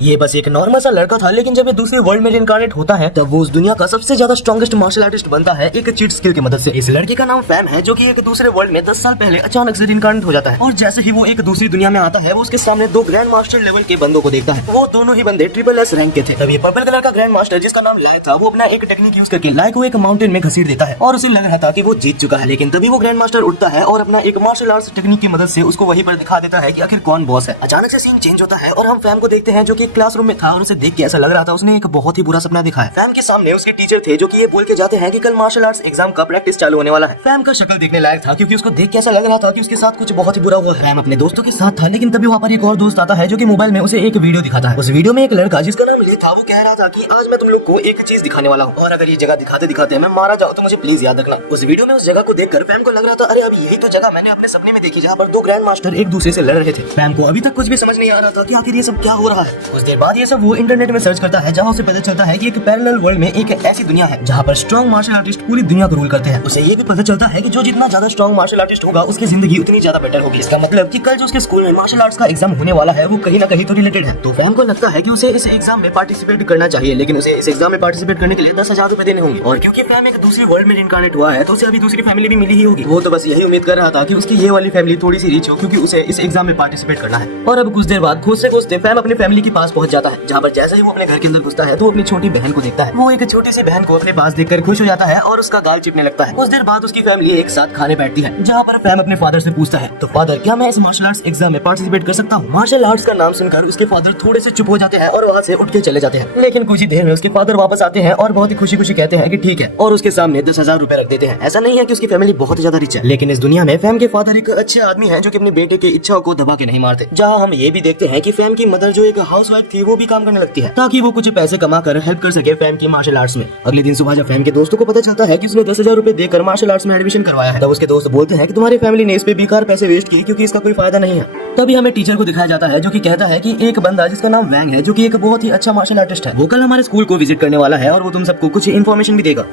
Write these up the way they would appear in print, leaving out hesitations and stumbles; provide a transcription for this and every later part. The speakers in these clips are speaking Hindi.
ये बस एक नॉर्मल सा लड़का था, लेकिन जब ये दूसरे वर्ल्ड में इनकार्नेट होता है तब वो उस दुनिया का सबसे ज्यादा स्ट्रॉन्गेस्ट मार्शल आर्टिस्ट बनता है एक चीट स्किल की मदद से। इस लड़के का नाम फैम है, जो कि एक दूसरे वर्ल्ड में 10 साल पहले अचानक से इनकार्नेट हो जाता है। और जैसे ही वो एक दूसरी दुनिया में आता है, वो उसके सामने दो ग्रैंड मास्टर लेवल के बंदों को देखता है। वो दोनों ही बंदे SSS रैंक के थे। तब ये पर्पल कलर का ग्रैंड मास्टर, जिसका नाम लाय था, वो अपना एक टेक्निक यूज करके लाय को एक माउंटेन में घसीट देता है और उसे लग रहा था कि वो जीत चुका है। लेकिन तभी वो ग्रैंड मास्टर उठता है और अपना एक मार्शल आर्ट्स टेक्निक की मदद से उसको वहीं पर दिखा देता है कि आखिर कौन बॉस है। अचानक से सीन चेंज होता है और हम फैम को देखते हैं, जो कि क्लासरूम में था और उसे देख के ऐसा लग रहा था उसने एक बहुत ही बुरा सपना देखा है। फैम के सामने उसके टीचर थे, जो कि ये बोल के जाते हैं कि कल मार्शल आर्ट्स एग्जाम का प्रैक्टिस चालू होने वाला है। फैम का शक्ल देखने लायक था, क्योंकि उसको देख के ऐसा लग रहा था कि उसके साथ कुछ बहुत ही बुरा हुआ है। फैम अपने दोस्तों के साथ था, लेकिन तभी वहाँ पर एक और दोस्त आता है, जो कि मोबाइल में उसे एक वीडियो दिखाता है। उस वीडियो में एक लड़का, जिसका नाम ले था, वो कह रहा था कि आज मैं तुम लोग को एक चीज दिखाने वाला हूँ, और अगर ये जगह दिखाते दिखाते मैं मारा जाऊँ तो मुझे प्लीज याद रखना। उस वीडियो में उस जगह को देखकर फैम को लग रहा था, अरे अभी यही तो जगह मैंने अपने सपने में देखी, जहाँ पर दो ग्रैंड मास्टर एक दूसरे से लड़ रहे थे। फैम को अभी तक कुछ भी समझ नहीं आ रहा था कि आखिर ये सब क्या हो रहा है। कुछ देर बाद ये सब वो इंटरनेट में सर्च करता है, जहाँ उसे पता चलता है कि एक पैरेलल वर्ल्ड में एक ऐसी दुनिया है जहाँ पर स्ट्रॉन्ग मार्शल आर्टिस्ट पूरी दुनिया को रूल करते हैं। उसे ये भी पता चलता है कि जो जितना ज्यादा स्ट्रॉन्ग मार्शल आर्टिस्ट होगा, उसकी जिंदगी उतनी ज्यादा बेटर होगी। इसका मतलब कि कल जो उसके स्कूल में मार्शल आर्ट्स का एग्जाम होने वाला है, वो कहीं ना कहीं तो रिलेटेड है। तो फैम को लगता है कि उसे इस एग्जाम में पार्टिसिपेट करना चाहिए, लेकिन उसे इस एग्जाम में पार्टिसिपेट करने के लिए 10,000 रुपए देने होंगे। और क्योंकि फैम एक दूसरी वर्ल्ड में इनकार्नेट हुआ है, तो उसे अभी दूसरी फैमिली भी मिली ही होगी। वो तो बस यही उम्मीद कर रहा था कि उसकी ये वाली फैमिली थोड़ी सी रिच हो, क्योंकि उसे इस एग्जाम में पार्टिसिपेट करना है। और अब कुछ देर बाद खोजते खोजते फैम अपनी फैमिली के पास पहुंच जाता है, जहाँ पर जैसे ही वो अपने घर के अंदर घुसता है तो वो अपनी छोटी बहन को देखता है। वो एक छोटी सी बहन को अपने पास देखकर खुश हो जाता है और उसका गाल चिपने लगता है। कुछ देर बाद उसकी फैमिली एक साथ खाने बैठती है, जहाँ पर फैम अपने फादर से पूछता है, तो फादर, क्या मैं इस मार्शल आर्ट्स एग्जाम में पार्टिसिपेट कर सकता हूँ? मार्शल आर्ट्स का नाम सुनकर उसके फादर थोड़े से चुप हो जाते हैं और वहाँ से उठ के चले जाते हैं। लेकिन कुछ ही देर में उसके फादर वापस आते हैं और बहुत ही खुशी खुशी कहते हैं कि ठीक है, और उसके सामने 10,000 रुपए रख देते हैं। ऐसा नहीं है कि उसकी फैमिली बहुत ही ज्यादा रिच है, लेकिन इस दुनिया में फैम के फादर एक अच्छे आदमी है, जो कि अपने बेटे की इच्छाओं को दबा के नहीं मारते। जहाँ हम ये भी देखते हैं कि फैम की मदर, जो एक हाउसवाइफ थी, वो भी काम करने लगती है ताकि वो कुछ पैसे कमा कर हेल्प कर सके फैम की मार्शल आर्ट्स में। अगले दिन सुबह जब फैम के दोस्तों को पता चलता है कि उसने 10,000 रुपए देकर मार्शल आर्ट्स में एडमिशन करवाया है, तब उसके दोस्त बोलते हैं कि तुम्हारी फैमिली ने इस पे बेकार पैसे वेस्ट किए, क्योंकि इसका कोई फायदा नहीं है। तभी हमें टीचर को दिखाया जाता है, जो कि कहता है कि एक बंदा, जिसका नाम वैंग है, जो कि एक बहुत ही अच्छा मार्शल आर्टिस्ट है, वो कल हमारे स्कूल को विजिट करने वाला है और वो तुम सबको कुछ इन्फॉर्मेशन भी देगा।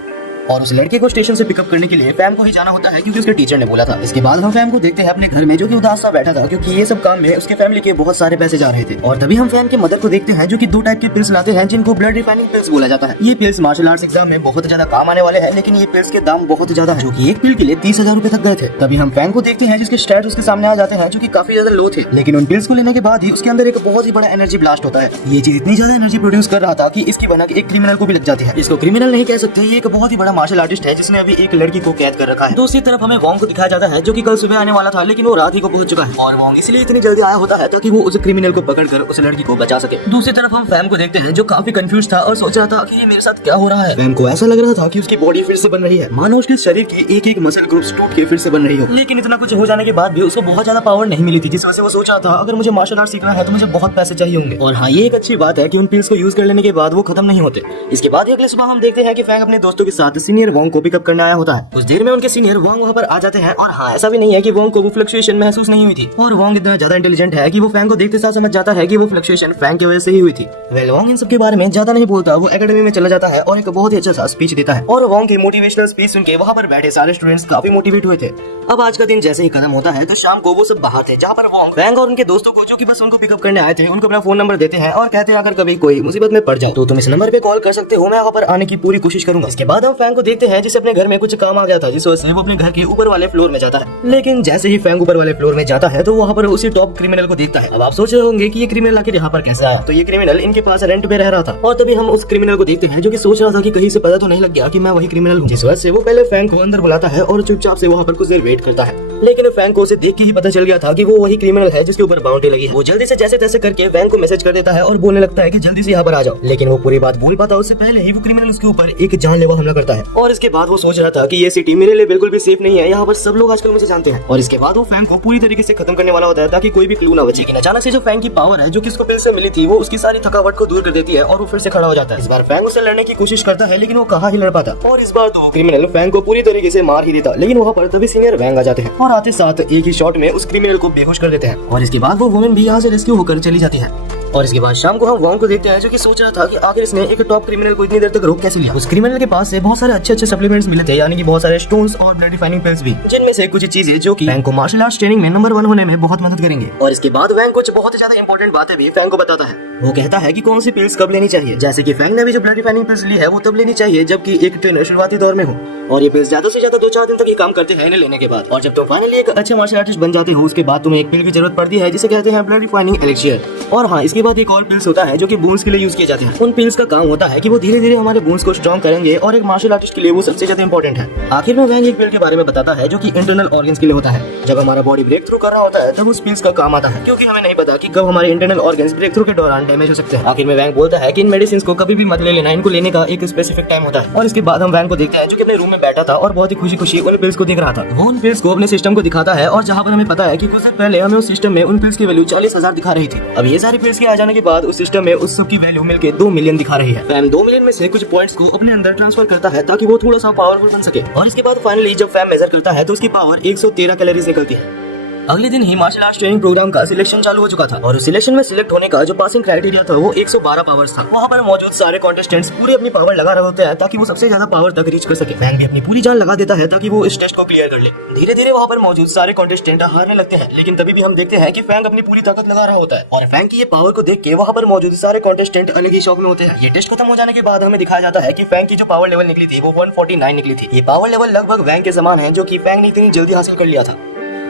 और उस लड़के को स्टेशन से पिकअप करने के लिए फैम को ही जाना होता है, क्योंकि उसके टीचर ने बोला था। इसके बाद हम फैम को देखते हैं अपने घर में, जो कि उदास सा बैठा था, क्योंकि ये सब काम में उसके फैमिली के बहुत सारे पैसे जा रहे थे। और तभी हम फैम के मदर को देखते हैं, जो कि 2 टाइप के पिल्स लाते हैं, जिनको ब्लड रिफाइनिंग पिल्स बोला जाता है। ये पिल्स मार्शल आर्ट्स एग्जाम में बहुत ज्यादा काम आने वाले हैं, लेकिन ये पिल्स के दाम बहुत ज्यादा है, जो कि एक पिल के लिए 30,000 रुपए तक गए थे। तभी हम फैम को देखते हैं, जिसके स्टैट्स उसके सामने आ जाते हैं, जो कि काफी ज्यादा लो थे। लेकिन उन पिल्स को लेने के बाद ही उसके अंदर एक बहुत ही बड़ा एनर्जी ब्लास्ट होता है। ये चीज इतनी ज्यादा एनर्जी प्रोड्यूस कर रहा था कि इसकी भनक एक क्रिमिनल को भी लग जाती है। इसको क्रिमिनल नहीं कह सकते, ये एक बहुत ही बड़ा मार्शल आर्टिस्ट है, जिसने अभी एक लड़की को कैद कर रखा है। दूसरी तरफ हमें वोंग को दिखाया जाता है, जो कि कल सुबह आने वाला था, लेकिन वो रात ही को पहुंच चुका है। और वोंग इसलिए इतनी जल्दी आया होता है ताकि वो उस क्रिमिनल को पकड़कर उस लड़की को बचा सके। दूसरी तरफ हम फैम को देखते हैं, जो काफी कंफ्यूज था और सोच रहा था कि ये मेरे साथ क्या हो रहा है। फैम को ऐसा लग रहा था कि उसकी बॉडी फिर से बन रही है, मानो उसके शरीर की एक एक मसल ग्रुप्स टूट के फिर से बन रही हो। लेकिन इतना कुछ हो जाने के बाद भी उसको बहुत ज्यादा पावर नहीं मिली थी, जिस वजह से वो सोच रहा था अगर मुझे मार्शल आर्ट सीखना है तो मुझे बहुत पैसे चाहिए होंगे। और हाँ, ये एक अच्छी बात है कि उन पिल्स को यूज कर लेने के बाद वो खत्म नहीं होते। इसके बाद अगले सुबह हम देखते हैं कि फैम अपने दोस्तों के साथ सीनियर वोंग को पिकअप करने आया होता है। कुछ देर में उनके सीनियर वोंग वहाँ पर आ जाते हैं। और हाँ, ऐसा भी नहीं है कि वोंग को वो फ्लक्चुएशन महसूस नहीं हुई थी, और वोंग इतना ज्यादा इंटेलिजेंट है कि वो फैंग को देखते साथ समझ जाता है कि वो फ्लक्चुएशन फैंग की वजह से ही हुई थी। वेल, वोंग इन सब के बारे में ज्यादा नहीं बोलता, वो एकेडमी में चला जाता है और एक बहुत ही अच्छा सा स्पीच देता है। और वोंग की मोटिवेशनल स्पीच सुन के वहाँ पर बैठे सारे स्टूडेंट्स काफी मोटिवेट हुए थे। अब आज का दिन जैसे ही खत्म होता है तो शाम को वो सब बाहर थे, जहाँ पर वोंग फैंग और उनके दोस्तों को, जो कि बस उनको पिकअप करने आए थे, उनको अपना फोन नंबर देते हैं और कहते हैं अगर कभी कोई मुसीबत में पड़ जाओ तो तुम इस नंबर पे कॉल कर सकते हो, मैं वहाँ पर आने की पूरी कोशिश करूंगा। इसके बाद हम फैंग को देखते हैं, जिसे अपने घर में कुछ काम आ गया था, जिस वजह से वो अपने घर के ऊपर वाले फ्लोर में जाता है। लेकिन जैसे ही फैंग ऊपर वाले फ्लोर में जाता है तो वहाँ पर उसी टॉप क्रिमिनल को देखता है। अब आप सोच रहे होंगे कि ये क्रिमिनल आखिर यहाँ पर कैसे आया, तो ये क्रिमिनल इनके पास रेंट पे रह रहा था। और तभी हम उस क्रिमिनल को देखते हैं, जो कि सोच रहा था कि कहीं से पता तो नहीं लग गया कि मैं वही क्रिमिनल हूँ। जिस वजह से वो पहले फैंग को अंदर बुलाता है और चुपचाप से वहाँ पर कुछ देर वेट करता है। लेकिन फैंग को उसे देख के ही पता चल गया था कि वो वही क्रिमिनल है जिसके ऊपर बाउंड्री लगी है। वो जल्दी से जैसे तैसे करके फैंग को मैसेज कर देता है और बोलने लगता है कि जल्दी से यहाँ पर आ जाओ। लेकिन वो पूरी बात भूल पाता उससे पहले ही वो क्रिमिनल उसके ऊपर एक जानलेवा हमला करता है। और इसके बाद वो सोच रहा था कि ये सिटी मेरे लिए बिल्कुल भी सेफ नहीं है, यहाँ पर सब लोग आजकल मुझे जानते हैं। और इसके बाद वो फैंग को पूरी तरीके से खत्म करने वाला होता है ताकि कोई भी क्लू ना बचे। लेकिन अचानक से जो फैंग की पावर है, जो कि उसको पिल से मिली थी, वो उसकी सारी थकावट को दूर कर देती है और वो फिर से खड़ा हो जाता है। इस बार फैंग उससे लड़ने की कोशिश करता है, लेकिन वो कहाँ ही लड़ पाता। और इस बार तो क्रिमिनल फैंग को पूरी तरीके से मार ही देता। लेकिन वहाँ पर तभी सीनियर वैंग आ जाते हैं और आते साथ एक ही शॉट में उस क्रिमिनल को बेहोश कर देते हैं। और इसके बाद वो वुमेन भी यहाँ से रेस्क्यू होकर चली जाती है। और इसके बाद शाम को हम वॉन को देखते हैं जो कि सोच रहा था कि आखिर इसने एक टॉप क्रिमिनल को इतनी देर तक रोक कैसे लिया। उस क्रिमिनल के पास से बहुत सारे अच्छे सप्लीमेंट्स मिले थे, यानी कि बहुत सारे स्टोन्स और ब्लड रिफाइनिंग पिल्स भी, जिनमें से कुछ चीजें जो कि वैंग को मार्शल आर्ट्स ट्रेनिंग में नंबर 1 होने में बहुत मदद करेंगे। और इसके बाद वैंग कुछ बहुत ज्यादा इंपॉर्टेंट बातें भी फैंग को बताता है। वो कहता है कि कौन सी पिल्स कब लेनी चाहिए, जैसे कि फैंग ने भी जो ब्लड रिफाइनिंग पिल्स ली है वो तब लेनी चाहिए जबकि एक ट्रेनर शुरुआती दौर में हो, और ये पिल्स ज्यादा से ज्यादा 2-4 दिन तक ही काम करते हैं इन्हें लेने के बाद। और जब तुम फाइनली एक अच्छे मार्शल आर्टिस्ट बन जाते हो उसके बाद तुम्हें एक पिल की जरूरत पड़ती है जिसे कहते हैं ब्लड रिफाइनिंग एलिक्सियर। और हाँ, इसके बाद एक और पिल्स होता है जो कि बोन्स के लिए यूज किए जाते हैं। उन पिल्स का काम होता है कि वो धीरे धीरे हमारे बोन्स को स्ट्रॉन्ग करेंगे और एक मार्शल आर्टिस्ट के लिए वो सबसे ज्यादा इंपॉर्टेंट है। आखिर में वैंग एक पिल के बारे में बताता है जो कि इंटरनल ऑर्गन्स के लिए होता है। जब हमारा बॉडी ब्रेक थ्रू कर रहा होता है तब उस पिल्स का काम आता है, क्योंकि हमें नहीं पता कि कब हमारे इंटरनल ऑर्गन्स ब्रेक थ्रू के दौरान डैमेज हो सकते हैं। आखिर में वैंग बोलता है कि इन मेडिसिन को कभी भी मत ले लेना, इनको लेने का एक स्पेसिफिक टाइम होता है। और इसके बाद हम वैंग को देखते हैं जो कि अपने रूम में बैठा था और बहुत ही खुशी खुशी उन पिल्स को देख रहा था। वो उन पिल्स को अपने सिस्टम को दिखाता है और जहाँ पर हमें पता है कि कुछ दिन पहले हमें उस सिस्टम में उन पिल्स की वैल्यू 40,000 दिखा रही थी। अब ये सारी पिल्स के आ जाने के बाद उस सिस्टम में उस सब की वैल्यू मिलकर 2 मिलियन दिखा रही है। फैम 2 मिलियन में से कुछ पॉइंट्स को अपने अंदर ट्रांसफर करता है ताकि वो थोड़ा सा पावरफुल बन सके। और इसके बाद फाइनली जब फैम मेजर करता है तो उसकी पावर 113 कैलोरीज निकलती है। अगले दिन ही मार्शल आर्ट्स ट्रेनिंग प्रोग्राम का सिलेक्शन चालू हो चुका था और उस सिलेक्शन में सिलेक्ट होने का जो पासिंग क्राइटेरिया था वो 112 पावर्स था। वहाँ पर मौजूद सारे कॉन्टेस्टेंट्स पूरी अपनी पावर लगा रहे होते हैं ताकि वो सबसे ज्यादा पावर तक रीच कर सके। फैंग भी अपनी पूरी जान लगा देता है ताकि वो इस टेस्ट को क्लियर कर ले। धीरे धीरे वहाँ पर मौजूद सारे कॉन्टेस्टेंट हारने लगते हैं, लेकिन तभी भी हम देखते हैं कि फैंग अपनी पूरी ताकत लगा रहा होता है। और फैंग की ये पावर को देख के वहाँ पर मौजूद सारे कॉन्टेस्टेंट अलग ही शौक में होते हैं। ये टेस्ट खत्म हो जाने के बाद हमें दिखाया जाता है कि फैंग की जो पावर लेवल निकली थी वो 149 निकली थी। ये पावर लेवल लगभग वैंग के समान है जो कि फैंग ने इतनी जल्दी हासिल कर लिया था।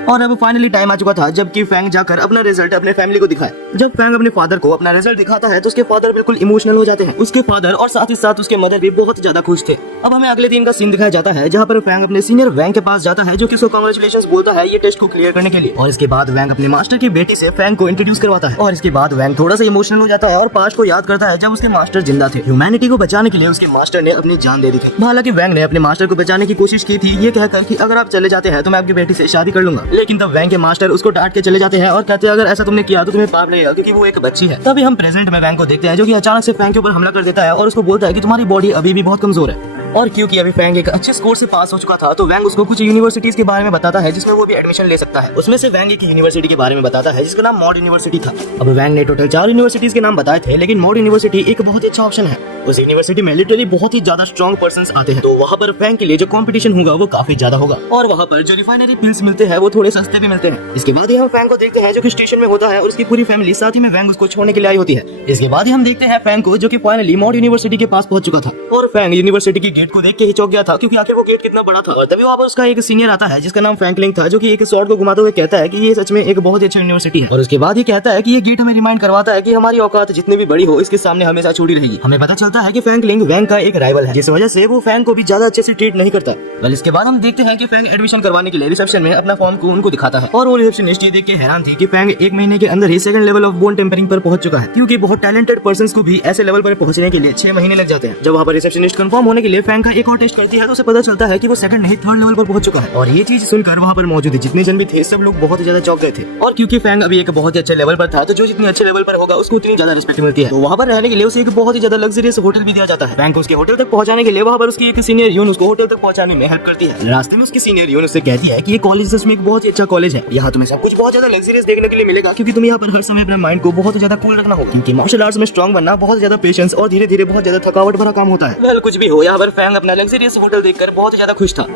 और अब फाइनली टाइम आ चुका था जबकि फैंग जाकर अपना रिजल्ट अपने फैमिली को दिखाए। जब फैंग अपने फादर को अपना रिजल्ट दिखाता है तो उसके फादर बिल्कुल इमोशनल हो जाते हैं। उसके फादर और साथ ही साथ उसके मदर भी बहुत ज्यादा खुश थे। अब हमें अगले दिन का सीन दिखाया जाता है जहाँ पर फैंग अपने सीनियर वैंग के पास जाता है जो कि उसको कांग्रेचुलेशंस बोलता है ये टेस्ट को क्लियर करने के लिए। और इसके बाद वैंग अपने मास्टर की बेटी से फैंग को इंट्रोड्यूस करवाता है। और इसके बाद वैंग थोड़ा सा इमोशनल हो जाता है और पास्ट को याद करता है जब उसके मास्टर जिंदा थे। ह्यूमैनिटी को बचाने के लिए उसके मास्टर ने अपनी जान दे दी थी। हालांकि वैंग ने अपने मास्टर को बचाने की कोशिश की थी ये कहकर कि अगर आप चले जाते हैं तो मैं आपकी बेटी से शादी कर लूंगा, लेकिन तब वैंग के मास्टर उसको डांट के चले जाते हैं और कहते हैं अगर ऐसा तुमने किया तो तुम्हें पाप लगेगा क्योंकि वो एक बच्ची है। तभी हम प्रेजेंट में वैंग को देखते हैं जो कि अचानक से फैंग के ऊपर हमला कर देता है और उसको बोलता है कि तुम्हारी बॉडी अभी भी बहुत कमजोर है। और क्योंकि अभी फैंग एक अच्छे स्कोर से पास हो चुका था तो वैंग उसको कुछ यूनिवर्सिटीज के बारे में बताता है जिसमें वो भी एडमिशन ले सकता है। उसमें से वैंग एक यूनिवर्सिटी के बारे में बताता है जिसका नाम मॉड यूनिवर्सिटी था। अब वैंग ने टोटल 4 यूनिवर्सिटीज के नाम बताए थे, लेकिन मॉड यूनिवर्सिटी एक बहुत ही अच्छा ऑप्शन है। उस यूनिवर्सिटी में लिटरली बहुत ही ज्यादा स्ट्रॉन्ग पर्संस आते हैं, तो वहाँ पर फैंग के लिए जो कंपटीशन होगा वो काफी ज्यादा होगा। और वहाँ पर जो रिफाइनरी पिल्स मिलते हैं वो थोड़े सस्ते भी मिलते हैं। इसके बाद ही हम फैंग को देखते हैं जो कि स्टेशन में होता है और उसकी पूरी फैमिली साथ ही में वैंग उसको छोड़ने के लिए आई होती है। इसके बाद ही हम देखते हैं फैंग को जो कि फाइनली मॉड यूनिवर्सिटी के पास पहुंच चुका था। और फैंग यूनिवर्सिटी की गेट को देख के ही चौंक गया था क्योंकि आखिर वो गेट कितना बड़ा था। और तभी वहाँ पर उसका एक सीनियर आता है जिसका नाम फ्रैंकलिन था जो कि एक स्वॉर्ड को घुमाते हुए कहता है कि ये सच में एक बहुत ही अच्छी यूनिवर्सिटी है। और उसके बाद ही कहता है कि ये गेट हमें रिमाइंड करवाता है कि हमारी औकात जितनी भी बड़ी हो इसके सामने हमेशा छोटी रहेगी। हमें पता चलता है कि फ्रैंकलिन वैंग का एक राइवल है जिस वजह से वो फैंग को भी ज्यादा अच्छे से ट्रीट नहीं करता। वेल इसके बाद हम देखते हैं कि फैंग एडमिशन करवाने के लिए रिसेप्शन में अपना फॉर्म को उनको दिखाता है और वो रिसेप्शनिस्ट ये देख के हैरान थी कि फैंग 1 महीने के अंदर ही second level of bone tempering पर पहुंच चुका है, क्योंकि बहुत टैलेंटेड पर्संस को भी ऐसे लेवल पर पहुंचने के लिए 6 महीने लग जाते हैं। जब वहाँ पर रिसेप्शनिस्ट कंफर्म होने के लिए फैंग का एक और टेस्ट करती है तो उसे पता चलता है कि वो सेकंड नहीं 3rd लेवल पर पहुंच चुका है। और ये चीज सुनकर वहाँ पर मौजूद जितने जन भी थे सब लोग बहुत ज्यादा चौंक गए थे। और क्योंकि फैंग अभी एक बहुत ही अच्छे लेवल पर था तो जो जितने अच्छे लेवल पर होगा उसको उतनी ज्यादा रिस्पेक्ट मिलती है। तो वहाँ पर रहने के लिए उसे एक बहुत ही ज्यादा लग्जरियस होटल भी दिया जाता है। फैंग को उसके होटल तक पहुंचाने के लिए वहाँ पर उसकी एक सीनियर यून उसको होटल तक पहुंचाने में हेल्प करती है। रास्ते में उसकी सीनियर यून उससे कहती है कि ये कॉलेज सच में एक बहुत ही अच्छा कॉलेज है, यहाँ तुम्हें सब कुछ बहुत ज्यादा लग्जरियस देखने के लिए मिलेगा क्योंकि तुम यहाँ पर हर समय अपने माइंड को बहुत ज्यादा कूल रखना होगा, क्योंकि मार्शल आर्ट्स में स्ट्रॉन्ग बनना बहुत ज्यादा पेशेंस और धीरे धीरे बहुत ज्यादा थकावट भरा काम होता है। वेल कुछ भी हो, यहाँ पर फैंग अपना लग्जरियस होटल देखकर बहुत ज्यादा खुश था।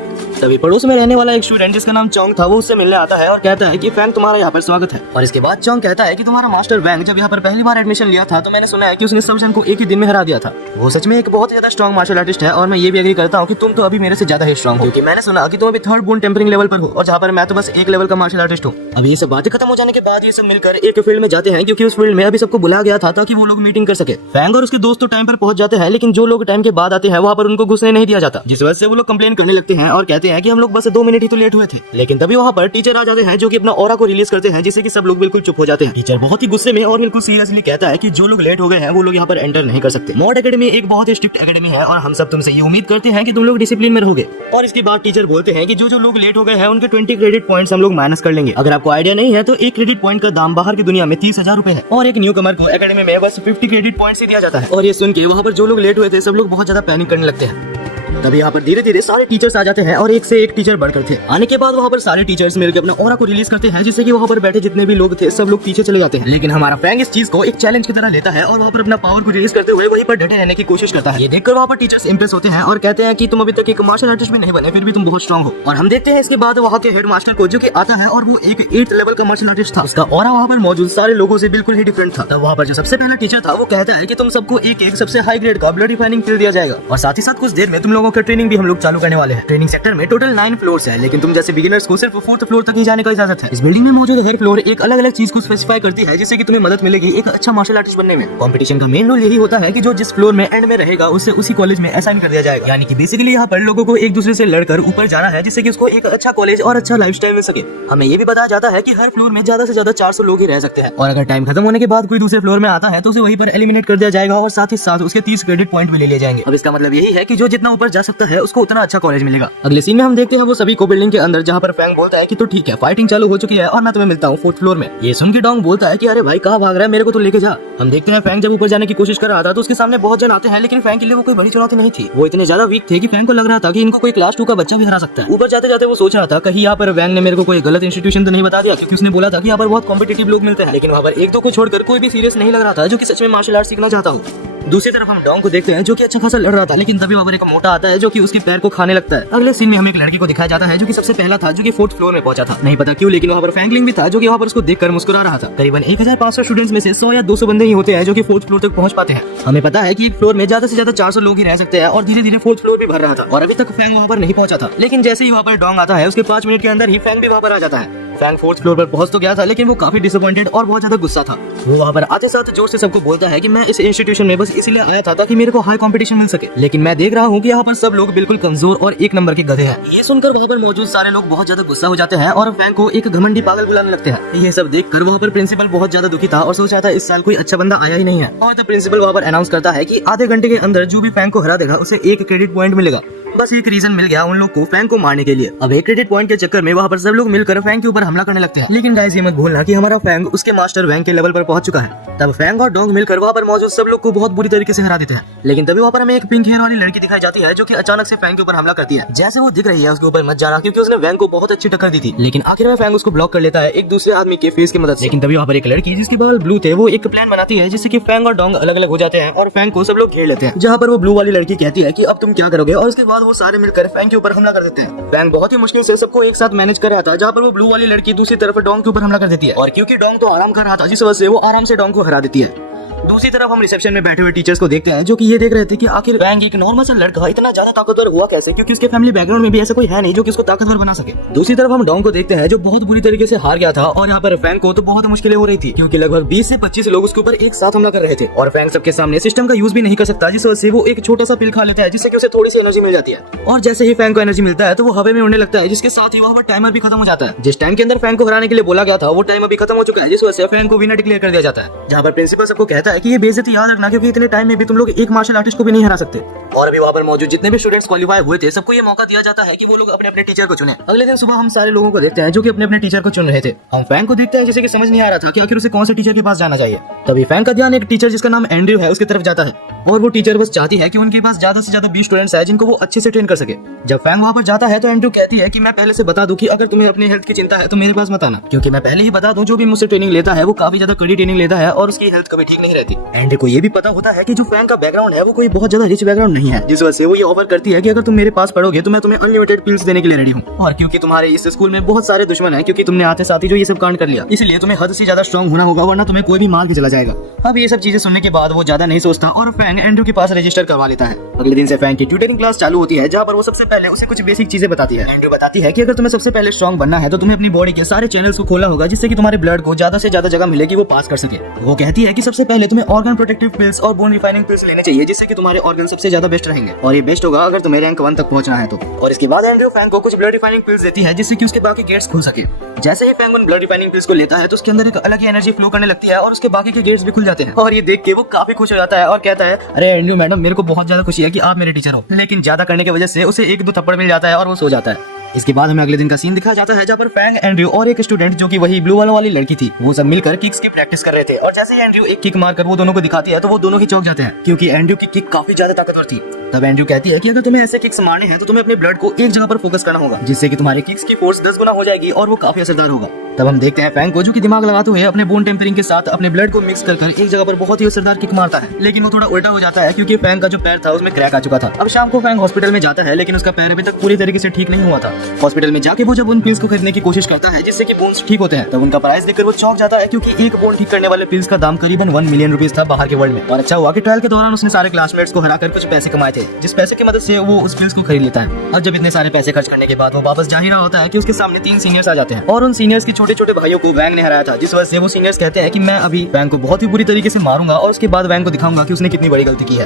तभी पड़ोस में रहने वाला एक स्टूडेंट जिसका नाम चोंग था वो उससे मिलने आता है और कहता है कि फैंग तुम्हारा यहाँ पर स्वागत है। और इसके बाद चोंग कहता है कि तुम्हारा मास्टर वैंग जब यहाँ पर पहली बार एडमिशन लिया था तो मैंने सुना है कि उसने सब जन को एक ही दिन में हरा दिया था। वो सच में एक बहुत ज्यादा स्ट्रॉन्ग मार्शल आर्टिस्ट है और मैं ये भी एग्री करता हूँ कि तुम तो अभी मेरे से ज्यादा ही स्ट्रॉन्ग हो, क्योंकि मैंने सुना कि तुम अभी 3rd बोन टेम्परिंग लेवल पर हो और जहाँ पर मैं तो बस 1 लेवल का मार्शल आर्टिस्ट हूँ। अभी ये सब बातें खत्म हो जाने के बाद ये सब मिलकर एक फील्ड में जाते हैं क्योंकि उस फील्ड में अभी सबको बुलाया गया था ताकि वो लोग मीटिंग कर सके। फैंग और उसके दोस्त तो टाइम पर पहुंच जाते हैं, लेकिन जो लोग टाइम के बाद आते हैं वहाँ पर उनको घुसने नहीं दिया जाता, जिस वजह से वो लोग कंप्लेन करने लगते हैं और कहते हैं कि हम लोग बस 2 मिनट ही तो लेट हुए थे। लेकिन तभी वहाँ पर टीचर आ जाते हैं जो कि अपना ऑरा को रिलीज करते हैं जिससे कि सब लोग बिल्कुल चुप हो जाते हैं। टीचर बहुत ही गुस्से में और बिल्कुल सीरियसली कहता है कि जो लोग लेट हो गए हैं वो लोग यहाँ पर एंटर नहीं कर सकते। मॉड एकेडमी एक बहुत ही स्ट्रिक्ट एकेडमी है और हम सब तुमसे ये उम्मीद करते हैं कि तुम लोग डिसिप्लिन में रहोगे। और इसके बाद टीचर बोलते हैं कि जो लोग लेट हो गए हैं उनके 20 क्रेडिट पॉइंट्स हम लोग माइनस कर लेंगे। अगर आपको आइडिया नहीं है तो 1 क्रेडिट पॉइंट का दाम बाहर की दुनिया में 30,000 रुपए है और एक न्यू कमर को एकेडमी में बस 50 क्रेडिट पॉइंट्स ही दिया जाता है। और ये सुन के वहाँ पर जो लोग लेट हुए थे सब लोग बहुत ज्यादा पैनिक करने लगते हैं। तभी यहाँ पर धीरे धीरे सारे टीचर्स आ जाते हैं और एक से एक टीचर बढ़कर थे। आने के बाद वहाँ पर सारे टीचर्स मिलकर अपना ऑरा को रिलीज करते हैं, जिससे कि वहाँ पर बैठे जितने भी लोग थे सब लोग पीछे चले जाते हैं। लेकिन हमारा फैंग इस चीज को एक चैलेंज की तरह लेता है और वहाँ पर अपना पावर को रिलीज करते हुए वहीं पर डटे रहने की कोशिश करता है। ये देखकर वहाँ पर टीचर्स इंप्रेस होते हैं और कहते हैं कि तुम अभी तक एक मार्शल आर्टिस्ट भी नहीं बने, फिर भी तुम बहुत स्ट्रॉन्ग हो। और हम देखते हैं इसके बाद वहाँ के हेड मास्टर को, जो कि आता है और वो एक 8th लेवल का मार्शल आर्टिस्ट था। उसका ऑरा वहाँ पर मौजूद सारे लोगों से बिल्कुल ही डिफरेंट था। तब वहाँ पर जो सबसे पहला टीचर था वो कहता है कि तुम सबको एक एक सबसे हाई ग्रेड का ब्लड रिफाइनिंग पिल दिया जाएगा और साथ ही साथ कुछ देर में तुम लोगों का ट्रेनिंग भी हम लोग चालू करने वाले हैं। ट्रेनिंग सेक्टर में टोटल 9 फ्लोर्स है, लेकिन तुम जैसे बिगिनर्स को सिर्फ 4th फ्लोर तक ही जाने का इजाजत है। इस बिल्डिंग में मौजूद हर फ्लोर एक अलग अलग चीज को स्पेसिफाई करती है, जिससे कि तुम्हें मदद मिलेगी एक अच्छा मार्शल आर्टिस्ट बनने में। कंपटीशन का मेन रूल यही होता है कि जो जिस फ्लोर में एंड में रहेगा उसे उसी कॉलेज में असाइन कर दिया जाएगा। यानी कि बेसिकली यहाँ पर लोगों को एक दूसरे से लड़कर ऊपर जाना है, जिससे कि उसको एक अच्छा कॉलेज और अच्छा लाइफस्टाइल मिल सके। हमें ये भी बताया जाता है कि हर फ्लोर में ज्यादा से ज्यादा 400 लोग ही रह सकते हैं और अगर टाइम खत्म होने के बाद कोई दूसरे फ्लोर में आता है तो उसे वहीं पर एलिमिनेट कर दिया जाएगा और साथ ही साथ उसके 30 क्रेडिट पॉइंट भी ले लिए जाएंगे। अब इसका मतलब यही है कि जो जितना ऊपर जा सकता है उसको उतना अच्छा कॉलेज मिलेगा। अगले सीन में हम देखते हैं वो सभी को बिल्डिंग के अंदर, जहाँ पर फैंग बोलता है कि तो ठीक है, फाइटिंग चालू हो चुकी है और मैं तुम्हें मिलता हूँ 4th फ्लोर में। ये सुन के डोंग बोलता है कि अरे भाई कहाँ भाग रहा है, मेरे को तो लेके जा। हम देखते हैं फैंग जब ऊपर जाने की कोशिश कर रहा था तो उसके सामने बहुत जन आते हैं, लेकिन फैंग के लिए वो कोई बड़ी चुनौती नहीं थी। वो इतने ज्यादा वीक थे कि फैंग को लग रहा था कि इनको कोई क्लास 2 का बच्चा भी हरा सकता है। ऊपर जाते जाते वो सोच रहा था कहीं यहाँ पर वैंग ने मेरे को कोई गलत इंस्टीट्यूशन तो नहीं बता दिया, क्योंकि उसने बोला था कि यहाँ पर बहुत कॉम्पिटिटिव लोग मिलते हैं। लेकिन वहाँ पर एक दो को छोड़कर कोई भी सीरियस नहीं लग रहा था जो कि सच में मार्शल आर्ट सीखना चाहता हूँ। दूसरी तरफ हम डोंग को देखते हैं जो कि अच्छा खासा लड़ रहा था, लेकिन तभी वहाँ पर एक मोटा आता है जो कि उसके पैर को खाने लगता है। अगले सीन में हमें एक लड़की को दिखाया जाता है जो कि सबसे पहला था, जो कि 4th फ्लोर में पहुंचा था। नहीं पता क्यों, लेकिन वहाँ पर फैंगलिंग भी था जो कि वहाँ पर उसको देखकर मुस्कुरा रहा था। करीबन 1500 स्टूडेंट्स में से 100 या 200 बंदे ही होते हैं जो कि 4th फ्लोर तक पहुंच पाते हैं। हमें पता है कि एक फ्लोर में ज्यादा से ज्यादा 400 लोग ही रह सकते हैं और धीरे धीरे 4th फ्लोर भी भर रहा था और अभी तक फैंग वहाँ पर नहीं पहुंचा था। लेकिन जैसे ही वहाँ पर डोंग आता है उसके 5 मिनट के अंदर ही फैंग भी वहाँ पर आ जाता है। फैंग 4th फ्लोर पर पहुंच तो गया था, लेकिन वो काफी डिसअपॉइंटेड और बहुत ज्यादा गुस्सा था। वो वहाँ पर आते साथ जोर से सबको बोलता है कि मैं इस इंस्टीट्यूशन में बस इसलिए आया था ताकि मेरे को हाई कंपटीशन मिल सके, लेकिन मैं देख रहा हूँ कि यहाँ पर सब लोग बिल्कुल कमजोर और 1 नंबर के गधे हैं। ये सुनकर वहाँ पर मौजूद सारे लोग बहुत ज्यादा गुस्सा हो जाते हैं और फैंग को एक घमंडी पागल बुलाने लगते हैं। ये सब देखकर वहाँ पर प्रिंसिपल बहुत ज्यादा दुखी था और सोच रहा था इस साल कोई अच्छा बंदा आया ही नहीं है। और तब प्रिंसिपल वहाँ पर अनाउंस करता है कि आधे घंटे के अंदर जो भी फैंग को हरा देगा उसे 1 क्रेडिट पॉइंट मिलेगा। बस एक रीजन मिल गया उन लोग को फैंग को मारने के लिए। अब 1 क्रेडिट पॉइंट के चक्कर में वहाँ पर सब लोग मिलकर फैंग के ऊपर हमला करने लगते हैं। लेकिन गाइस ये मत भूलना कि हमारा फैंग उसके मास्टर वैंग के लेवल पर पहुंच चुका है। तब फैंग और डोंग मिलकर वहाँ पर मौजूद सब लोग को बहुत बुरी तरीके से हरा देते हैं। लेकिन तभी वहाँ पर हमें एक पिंक हेयर वाली लड़की दिखाई जाती है जो कि अचानक से फैंग के ऊपर हमला करती है। जैसे वो दिख रही है उसके ऊपर मत जाना, क्योंकि उसने वैंग को बहुत अच्छी टक्कर दी थी। लेकिन आखिर में फैंग उसको ब्लॉक कर लेता है एक दूसरे आदमी के फेस की मदद से। लेकिन तभी वहाँ पर एक लड़की जिसके बाल ब्लू थे वो एक प्लान बनाती है जिससे कि फैंग और डोंग अलग अलग हो जाते हैं और फैंग को सब लोग घेर लेते हैं। जहाँ पर वो ब्लू वाली लड़की कहती है कि अब तुम क्या करोगे, और उसके बाद वो सारे मिलकर फैंग के ऊपर हमला कर देते हैं। फैंग बहुत ही मुश्किल से सबको एक साथ मैनेज कर रहा था, जहाँ पर वो ब्लू वाली लड़की दूसरी तरफ डोंग के ऊपर हमला कर देती है और क्योंकि डोंग तो आराम कर रहा था जिस वजह से वो आराम से डोंग को हरा देती है। दूसरी तरफ हम रिसेप्शन में बैठे हुए टीचर्स को देखते हैं जो कि ये देख रहे थे कि आखिर फैंग एक नॉर्मल सा लड़का इतना ज्यादा ताकतवर हुआ कैसे, क्योंकि उसके फैमिली बैकग्राउंड में भी ऐसा कोई है नहीं जो कि उसको ताकतवर बना सके। दूसरी तरफ हम डोंग को देखते हैं जो बहुत बुरी तरीके से हार गया था और यहाँ पर फैंग को तो बहुत मुश्किलें हो रही थी, क्योंकि लगभग 20 से 25 लोग उसके ऊपर एक साथ हमला कर रहे थे और फैंग सबके सामने सिस्टम का यूज भी नहीं कर सकता, जिस वजह से वो एक छोटा सा पिल खा लेता है जिससे कि उसे थोड़ी सी एनर्जी मिल जाती है। और जैसे ही फैंग को एनर्जी मिलता है तो वो हवा में उड़ने लगता है, जिसके साथ ही वहाँ पर टाइमर भी खत्म हो जाता है। जिस टाइम के अंदर फैंग को हराने के लिए बोला गया था वो टाइम अभी खत्म हो चुका है, जिस वजह से फैंग को विनर डिक्लेयर कर दिया जाता है। जहाँ पर प्रिंसिपल सबको कहता है कि ये बेइज्जती याद रखना, क्योंकि इतने टाइम में भी तुम लोग एक मार्शल आर्टिस्ट को भी नहीं हरा सकते। और अभी वहाँ पर मौजूद जितने भी स्टूडेंट्स क्वालीफाई हुए थे सबको ये मौका दिया जाता है कि वो लोग अपने अपने टीचर को चुने। अगले दिन सुबह हम सारे लोगों को देखते हैं जो कि अपने अपने टीचर को चुन रहे थे। हम फैंग को देखते हैं जैसे कि समझ नहीं आ रहा था कि आखिर उसे कौन से टीचर के पास जाना चाहिए। तभी फैंग का ध्यान एक टीचर जिसका नाम एंड्रयू है उसकी तरफ जाता है और वो टीचर बस चाहती है कि उनके पास ज्यादा से ज्यादा 20 स्टूडेंट्स हैं जिनको वो अच्छे से ट्रेन कर सके। जब फैंग वहाँ पर जाता है तो एंड्रयू कहती है कि मैं पहले से बता दूं कि अगर तुम्हें अपनी हेल्थ की चिंता है तो मेरे पास मत आना, क्योंकि मैं पहले ही बता दूं जो भी मुझसे ट्रेनिंग लेता है वो काफी ज्यादा कड़ी ट्रेनिंग लेता है और उसकी हेल्थ कभी ठीक नहीं रहती। एंड्रयू को ये भी पता होता है कि जो फैंग का बैकग्राउंड है वो कोई बहुत ज्यादा रिच बैकग्राउंड नहीं है, जिस वजह से वो ये ऑफर करती है कि अगर तुम मेरे पास पढ़ोगे तो मैं तुम्हें अनलिमिटेड पिल्स देने के लिए रेडी हूँ। और क्योंकि तुम्हारे इस स्कूल में बहुत सारे दुश्मन हैं, क्योंकि तुमने आते साथ ही जो ये सब कांड कर लिया, इसलिए तुम्हें हद से ज्यादा स्ट्रॉन्ग होना होगा, वरना तुम्हें कोई भी मार के चला जाएगा। अब ये सब चीजें सुनने के बाद वो ज्यादा नहीं सोचता और फैंग एंड्रयू के पास रजिस्टर करवा लेता है। अगले दिन से फैंग की ट्यूटरिंग क्लास चालू होती है, जहाँ पर वो सबसे पहले उसे कुछ बेसिक चीजें बताती है। एंड्रयू बताती है कि अगर तुम्हें सबसे पहले स्ट्रॉन्ग बनना है तो तुम्हें अपनी बॉडी के सारे चैनल्स को खोलना होगा, जिससे कि तुम्हारे ब्लड को ज्यादा से ज्यादा जगह मिलेगी वो पास कर सके। वो कहती है कि सबसे पहले तुम्हें ऑर्गन प्रोटेक्टिव पिल्स और बोन रिफाइनिंग पिल्स लेने चाहिए, जिससे कि तुम्हारे ऑर्गन सबसे ज्यादा बेस्ट रहेंगे, और ये बेस्ट होगा अगर तुम्हें रैंक 1 तक पहुंचना है तो। और इसके बाद एंड्रयू फैंग को कुछ ब्लड रिफाइनिंग पिल्स देती है जिससे कि उसके बाकी गेट्स खुल सके। जैसे ही फैंग उन ब्लड रिफाइनिंग पिल्स को लेता है तो उसके अंदर एक अलग ही एनर्जी फ्लो करने लगती है और उसके बाकी के गेट्स भी खुल जाते हैं। और ये देख के वो काफी खुश हो जाता है और कहता है, अरे एंड्रयू मैडम, मेरे को बहुत ज्यादा खुशी है कि आप मेरे टीचर हो। लेकिन ज्यादा करने की वजह से उसे 1-2 थप्पड़ मिल जाता है और वो सो जाता है। इसके बाद हमें अगले दिन का सीन दिखाया जाता है, जहाँ पर फैंग, एंड्रयू और एक स्टूडेंट जो कि वही ब्लू वाली लड़की थी, वो सब मिलकर किक्स की प्रैक्टिस कर रहे थे। और जैसे ही एंड्रयू एक किक मारकर वो दोनों को दिखाती है तो वो दोनों ही चौंक जाते हैं, क्योंकि एंड्रयू की किक काफी ज्यादा ताकतवर थी। तब एंड्रयू कहती है कि अगर तुम्हें ऐसे किक्स मारने हैं तो तुम्हें अपने ब्लड को एक जगह पर फोकस करना होगा, जिससे कि तुम्हारी किक्स की फोर्स 10 गुना हो जाएगी और वो काफी असरदार होगा। तब हम देखते हैं फैंग को जो कि दिमाग लगाते हुए अपने बोन टेम्परिंग के साथ अपने ब्लड को मिक्स कर एक जगह पर बहुत ही असरदार किक मारता है, लेकिन वो थोड़ा उल्टा हो जाता है क्योंकि फैंग का जो पैर था उसमें क्रैक आ चुका था। अब शाम को फैंग हॉस्पिटल में जाता है, लेकिन उसका पैर अभी तक पूरी तरीके से ठीक नहीं हुआ था। हॉस्पिटल में जाके वो जब उन पिल्स को खरीदने की कोशिश करता है जिससे कि बोन्स ठीक होते हैं, तब उनका प्राइस देखकर वो चौंक जाता है क्योंकि एक बोन ठीक करने वाले पिल्स का दाम करीबन 1 मिलियन रुपीस था बाहर के वर्ल्ड में। और अच्छा हुआ कि ट्रायल के दौरान उसने सारे क्लासमेट्स को हराकर कुछ पैसे कमाए थे, जिस पैसे की मदद से वो उस पिल्स को खरीद लेता है। और जब इतने सारे पैसे खर्च करने के बाद वो वापस जा ही रहा होता है कि उसके सामने 3 सीनियर्स आ जाते हैं और उन सीनियर्स के छोटे छोटे भाइयों को वैंग ने हराया था, जिस वजह से वो सीनियर्स कहते हैं कि मैं अभी वैंग को बहुत ही बुरी तरीके से मारूंगा और उसके बाद वैंग को दिखाऊंगा कि उसने कितनी बड़ी गलती की है।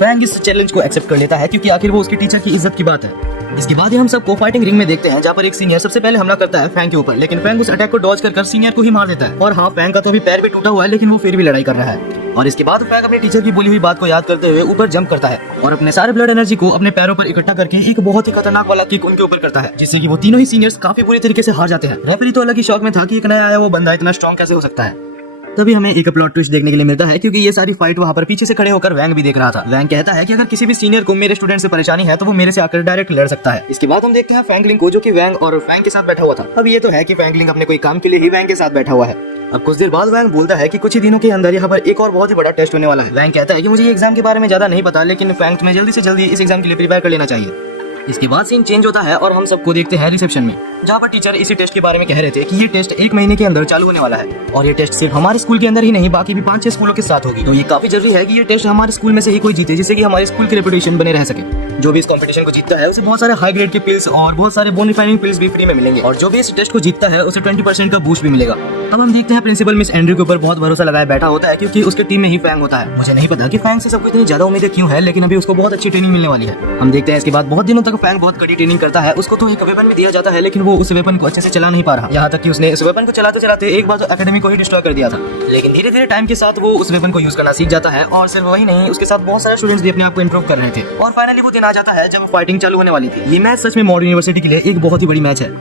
वैंग इस चैलेंज को एक्सेप्ट कर लेता है क्योंकि आखिर वो उसके टीचर की इज्जत की बात है। इसके बाद ही हम सबको फाइटिंग रिंग में देखते हैं, जहाँ पर एक सीनियर सबसे पहले हमला करता है फैंग के ऊपर, लेकिन फैंग उस अटैक को डॉज कर सीनियर को ही मार देता है। और हाँ, फैंग का तो अभी पैर भी टूटा हुआ है, लेकिन वो फिर भी लड़ाई कर रहा है। और इसके बाद फैंग अपने टीचर की बोली हुई बात को याद करते हुए ऊपर जंप करता है और अपने सारे ब्लड एनर्जी को अपने पैरों पर इकट्ठा करके एक बहुत ही खतरनाक वाला किक उनके ऊपर करता है, जिससे कि वो तीनों ही सीनियर्स काफी बुरी तरीके से हार जाते हैं। रेफरी तो अलग ही शौक में था कि एक नया आया वो बंदा इतना स्ट्रॉन्ग कैसे हो सकता है। तभी हमें एक प्लॉट ट्विस्ट देखने के लिए मिलता है क्योंकि ये सारी फाइट वहाँ पर पीछे से खड़े होकर वैंग भी देख रहा था। वैंग कहता है कि अगर किसी भी सीनियर को मेरे स्टूडेंट से परेशानी है तो वो मेरे से आकर डायरेक्ट लड़ सकता है। इसके बाद हम देखते हैं फैंगलिंग को, जो कि वैंग और फैंग के साथ बैठा हुआ था। अब ये तो है कि फैंगलिंग अपने कोई काम के लिए ही वैंग के साथ बैठा हुआ है। अब कुछ देर बाद वैंग बोलता है कि कुछ ही दिनों के अंदर यहाँ पर एक और बहुत ही बड़ा टेस्ट होने वाला है। वैंग कहता है कि मुझे ये एग्जाम के बारे में ज्यादा नहीं पता, लेकिन फैंग तुम्हें जल्दी से जल्दी इस एग्जाम के लिए प्रिपेयर कर लेना चाहिए। इसके बाद सीन चेंज होता है और हम सबको देखते हैं रिसेप्शन में, जहाँ पर टीचर इसी टेस्ट के बारे में कह रहे थे कि ये टेस्ट 1 महीने के अंदर चालू होने वाला है और ये टेस्ट सिर्फ हमारे स्कूल के अंदर ही नहीं बाकी भी 5-6 स्कूलों के साथ होगी। तो ये काफी जरूरी है कि ये टेस्ट हमारे स्कूल में से ही कोई जीते, जिससे कि हमारे स्कूल की रेपुटेशन बने रह सके। जो भी इस कंपटीशन को जीतता है उसे बहुत सारे हाई ग्रेड के पिल्स और बहुत सारे बोन रिफाइनिंग पिल्स भी फ्री में मिलेंगे, और जो भी इस टेस्ट को जीतता है उसे 20% का बूस्ट भी मिलेगा। अब हम देखते हैं प्रिंसिपल मिस एंड्रयू के ऊपर बहुत भरोसा लगाए बैठा होता है क्योंकि उसके टीम में ही फैंग होता है। मुझे नहीं पता कि फैंग से सबको इतनी ज्यादा उम्मीदें क्यों है, लेकिन अभी उसको बहुत अच्छी ट्रेनिंग मिलने वाली है। हम देखते हैं इसके बाद बहुत दिनों तक फैंग बहुत कड़ी ट्रेनिंग करता है। उसको तो एक वेपन भी दिया जाता है, लेकिन वो उस वेपन को अच्छे से चला नहीं पा रहा। यहाँ तक कि उसने इस वेपन को चलाते चलाते एक बार तो एकेडमी को ही डिस्ट्रॉय कर दिया था, लेकिन धीरे धीरे टाइम के साथ वो उस वेपन को यूज करना सीख जाता है। और सिर्फ वही नहीं, उसके साथ बहुत सारे स्टूडेंट्स भी अपने आप को इंप्रूव कर रहे थे। और फाइनली वो दिन आ जाता है जब फाइटिंग चालू होने वाली थी। ये मैच सच में मॉडर्न यूनिवर्सिटी के लिए एक बहुत ही बड़ी मैच है।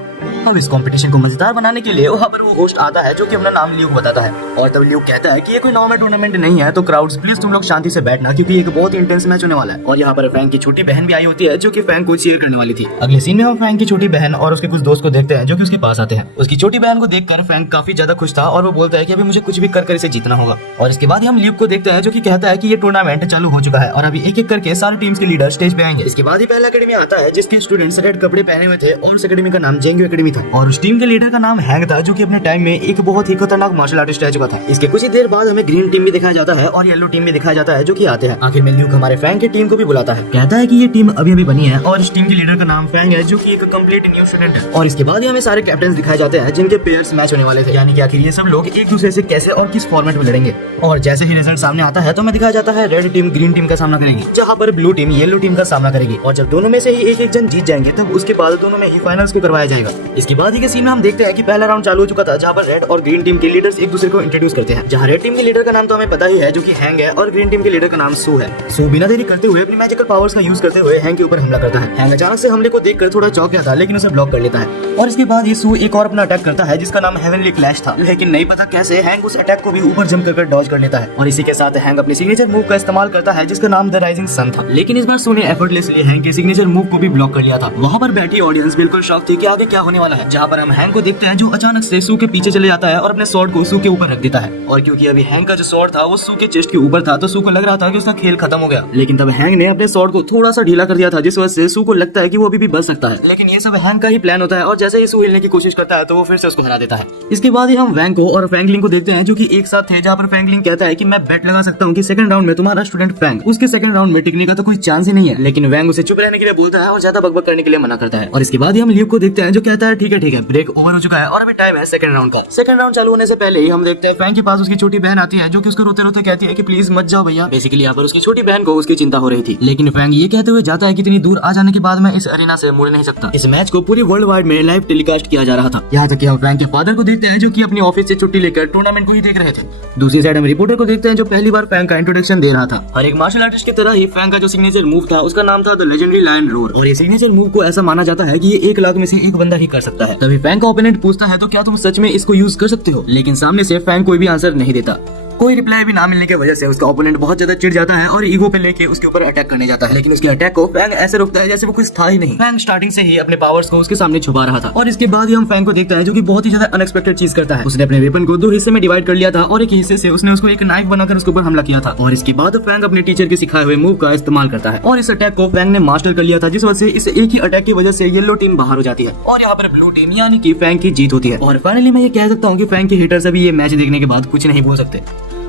अब इस कंपटीशन को मजेदार बनाने के लिए वहाँ पर वो होस्ट आता है जो कि अपना नाम ल्यूक बताता है, और तब ल्यूक कहता है कि ये कोई नॉर्मल टूर्नामेंट नहीं है, तो क्राउड्स प्लीज तुम लोग शांति से बैठना क्योंकि एक बहुत ही इंटेंस मैच होने वाला है। और यहाँ पर फैंग की छोटी बहन भी आई होती है जो कि फैंग को चीयर करने वाली थी। अगले सीन में हम फैंग की छोटी बहन और उसके कुछ दोस्त को देखते हैं जो कि उसके पास आते हैं। उसकी छोटी बहन को देखकर फैंग काफी ज्यादा खुश था और वो बोलता है कि अभी मुझे कुछ भी कर इसे जीतना होगा। और इसके बाद हम ल्यूक को देखते हैं जो कि कहता है कि ये टूर्नामेंट चालू हो चुका है और अभी एक एक करके सारी टीम्स के लीडर स्टेज पे आएंगे। इसके बाद ही पहला एकेडमी आता है जिसके स्टूडेंट्स रेड कपड़े पहने हुए थे और उस एकेडमी का नाम जेंग्यू एकेडमी था, और उस टीम के लीडर का नाम हैंग था जो कि अपने टाइम में एक बहुत ही खतरनाक मार्शल आर्टिस्ट रह चुका था। इसके कुछ ही देर बाद हमें ग्रीन टीम भी दिखाया जाता है और येलो टीम भी दिखाया जाता है जो कि आते हैं। आखिर में ल्यूक हमारे फैंग की टीम को भी बुलाता है, कहता है कि ये टीम अभी अभी बनी है और इस टीम के लीडर का नाम फैंग है जो कि एक कंप्लीट न्यू स्टूडेंट है। और इसके बाद ही हमें सारे कैप्टन दिखाए जाते हैं जिनके पेयर्स मैच होने वाले थे, यानी कि आखिर ये सब लोग एक दूसरे से कैसे और किस फॉर्मेट में लड़ेंगे। और जैसे ही रिजल्ट सामने आता है तो हमें दिखाया जाता है रेड टीम ग्रीन टीम का सामना करेगी, जहाँ पर ब्लू टीम येलो टीम का सामना करेगी। और जब दोनों में से ही एक एक जन जीत जाएंगे तब उसके बाद दोनों में ही फाइनल्स को करवाया जाएगा। इसके बाद ही के सीन में हम देखते हैं कि पहला राउंड चालू हो चुका था जहाँ पर रेड और ग्रीन टीम के लीडर्स एक दूसरे को इंट्रोड्यूस करते हैं। जहाँ रेड टीम के लीडर का नाम तो हमें पता ही है जो कि हैंग है, और ग्रीन टीम के लीडर का नाम सू है। सू बिना देरी करते हुए अपनी मैजिकल पावर्स का यूज करते हुए हैंग के ऊपर हमला करता है। हैंग अचानक से हमले को देखकर थोड़ा चौंक गया था, लेकिन उसे ब्लॉक कर लेता है। और इसके बाद ये सू एक और अपना अटैक करता है जिसका नाम हेवनली क्लैश था, लेकिन नहीं पता कैसे हैंग उस अटैक को भी ऊपर जंप कर डॉज कर लेता है। और इसी के साथ हैंग अपनी सिग्नेचर मूव का इस्तेमाल करता है जिसका नाम द राइजिंग सन था, लेकिन इस बार सू ने एफर्टलेसली हैंग के सिग्नेचर मूव को भी ब्लॉक कर लिया था। वहाँ पर बैठी ऑडियंस बिल्कुल शॉक थी कि आगे क्या होने वाला है। जहाँ पर हम हैंग को देखते हैं जो अचानक से सू के पीछे चले जाता है और अपने स्वॉर्ड को सू के ऊपर रख देता है। और क्योंकि अभी हैंग का जो स्वॉर्ड था वो सू के चेस्ट के ऊपर था तो सू को लग रहा था कि उसका खेल खत्म हो गया, लेकिन तब हैंग ने अपने स्वॉर्ड को थोड़ा सा ढीला कर दिया था जिस वजह से सू को लगता है कि वो अभी भी बच सकता है। लेकिन ये सब हैंग का ही प्लान होता है और जैसे ही सू हिलने की कोशिश करता है तो वो फिर से उसको हरा देता है। इसके बाद ही हम वैंग को और फैंगलिंग को देखते हैं जो कि एक साथ थे, जहाँ पर फैंगलिंग कहता है कि मैं बेट लगा सकता हूँ कि सेकंड राउंड में तुम्हारा स्टूडेंट फैंग उसके सेकंड राउंड में टिकने का तो कोई चांस ही नहीं है, लेकिन वैंग उसे चुप रहने के लिए बोलता है और ज्यादा बकबक करने के लिए मना करता है। और इसके बाद ही हम ल्यूक को देखते हैं जो कहता है ठीक है ब्रेक ओवर हो चुका है और अभी टाइम है सेकंड राउंड का। सेकंड राउंड चालू होने से पहले ही हम देखते हैं फैंग के पास उसकी छोटी बहन आती है जो कि उसको रोते रोते कहती है कि प्लीज मत जाओ भैया। बेसिकली यहाँ पर उसकी छोटी बहन को उसकी चिंता हो रही थी, लेकिन फैंग ये कहते हुए जाता है कि इतनी दूर आ जाने के बाद मैं इस अरीना से मुड़ नहीं सकता। इस मैच को पूरी वर्ल्ड वाइड में लाइव टेलीकास्ट किया जा रहा था। यहाँ तक कि हम फैंग के फादर को देखते हैं जो कि अपनी ऑफिस से छुट्टी लेकर टूर्नामेंट को ही देख रहे थे। दूसरी साइड हम रिपोर्टर को देखते हैं जो पहली बार फैंग का इंट्रोडक्शन दे रहा था। हर एक मार्शल आर्टिस्ट की तरह ही फैंग का जो सिग्नेचर मूव था उसका नाम था द लेजेंडरी लायन रोर, और ये सिग्नेचर मूव को ऐसा माना जाता है कि ये 1 लाख में से एक बंदा ही कर सकता है। तभी फैंग का ओपोनेंट पूछता है तो क्या तुम सच में इसको यूज कर सकते हो, लेकिन सामने से फैंग कोई भी आंसर नहीं देता। कोई रिप्लाई भी ना मिलने की वजह से उसका ओपोनेंट बहुत ज्यादा चिढ़ जाता है और ईगो पे लेके उसके ऊपर अटैक करने जाता है, लेकिन उसके अटैक को फैंग ऐसे रोकता है जैसे वो कुछ था ही नहीं। फैंग स्टार्टिंग से ही अपने पावर्स को उसके सामने छुपा रहा था और इसके बाद ही हम फैंग को देखता है जो कि बहुत ही ज्यादा अनएक्सपेक्टेड चीज करता है। उसने अपने वेपन को 2 हिस्से में डिवाइड कर लिया था और एक हिस्से से उसने उसको एक नाइफ बनाकर उसके ऊपर हमला किया था और इसके बाद फैंग अपने टीचर के सिखाए हुए मूव का इस्तेमाल करता है और इस अटैक को फैंग ने मास्टर कर लिया था, जिस वजह से इस एक ही अटैक की वजह से येलो टीम बाहर हो जाती है और यहाँ पर ब्लू टीम यानी कि फैंग की जीत होती है। और फाइनली मैं ये कह सकता हूँ कि फैंग के हिटर्स अभी ये मैच देखने के बाद कुछ नहीं बोल सकते।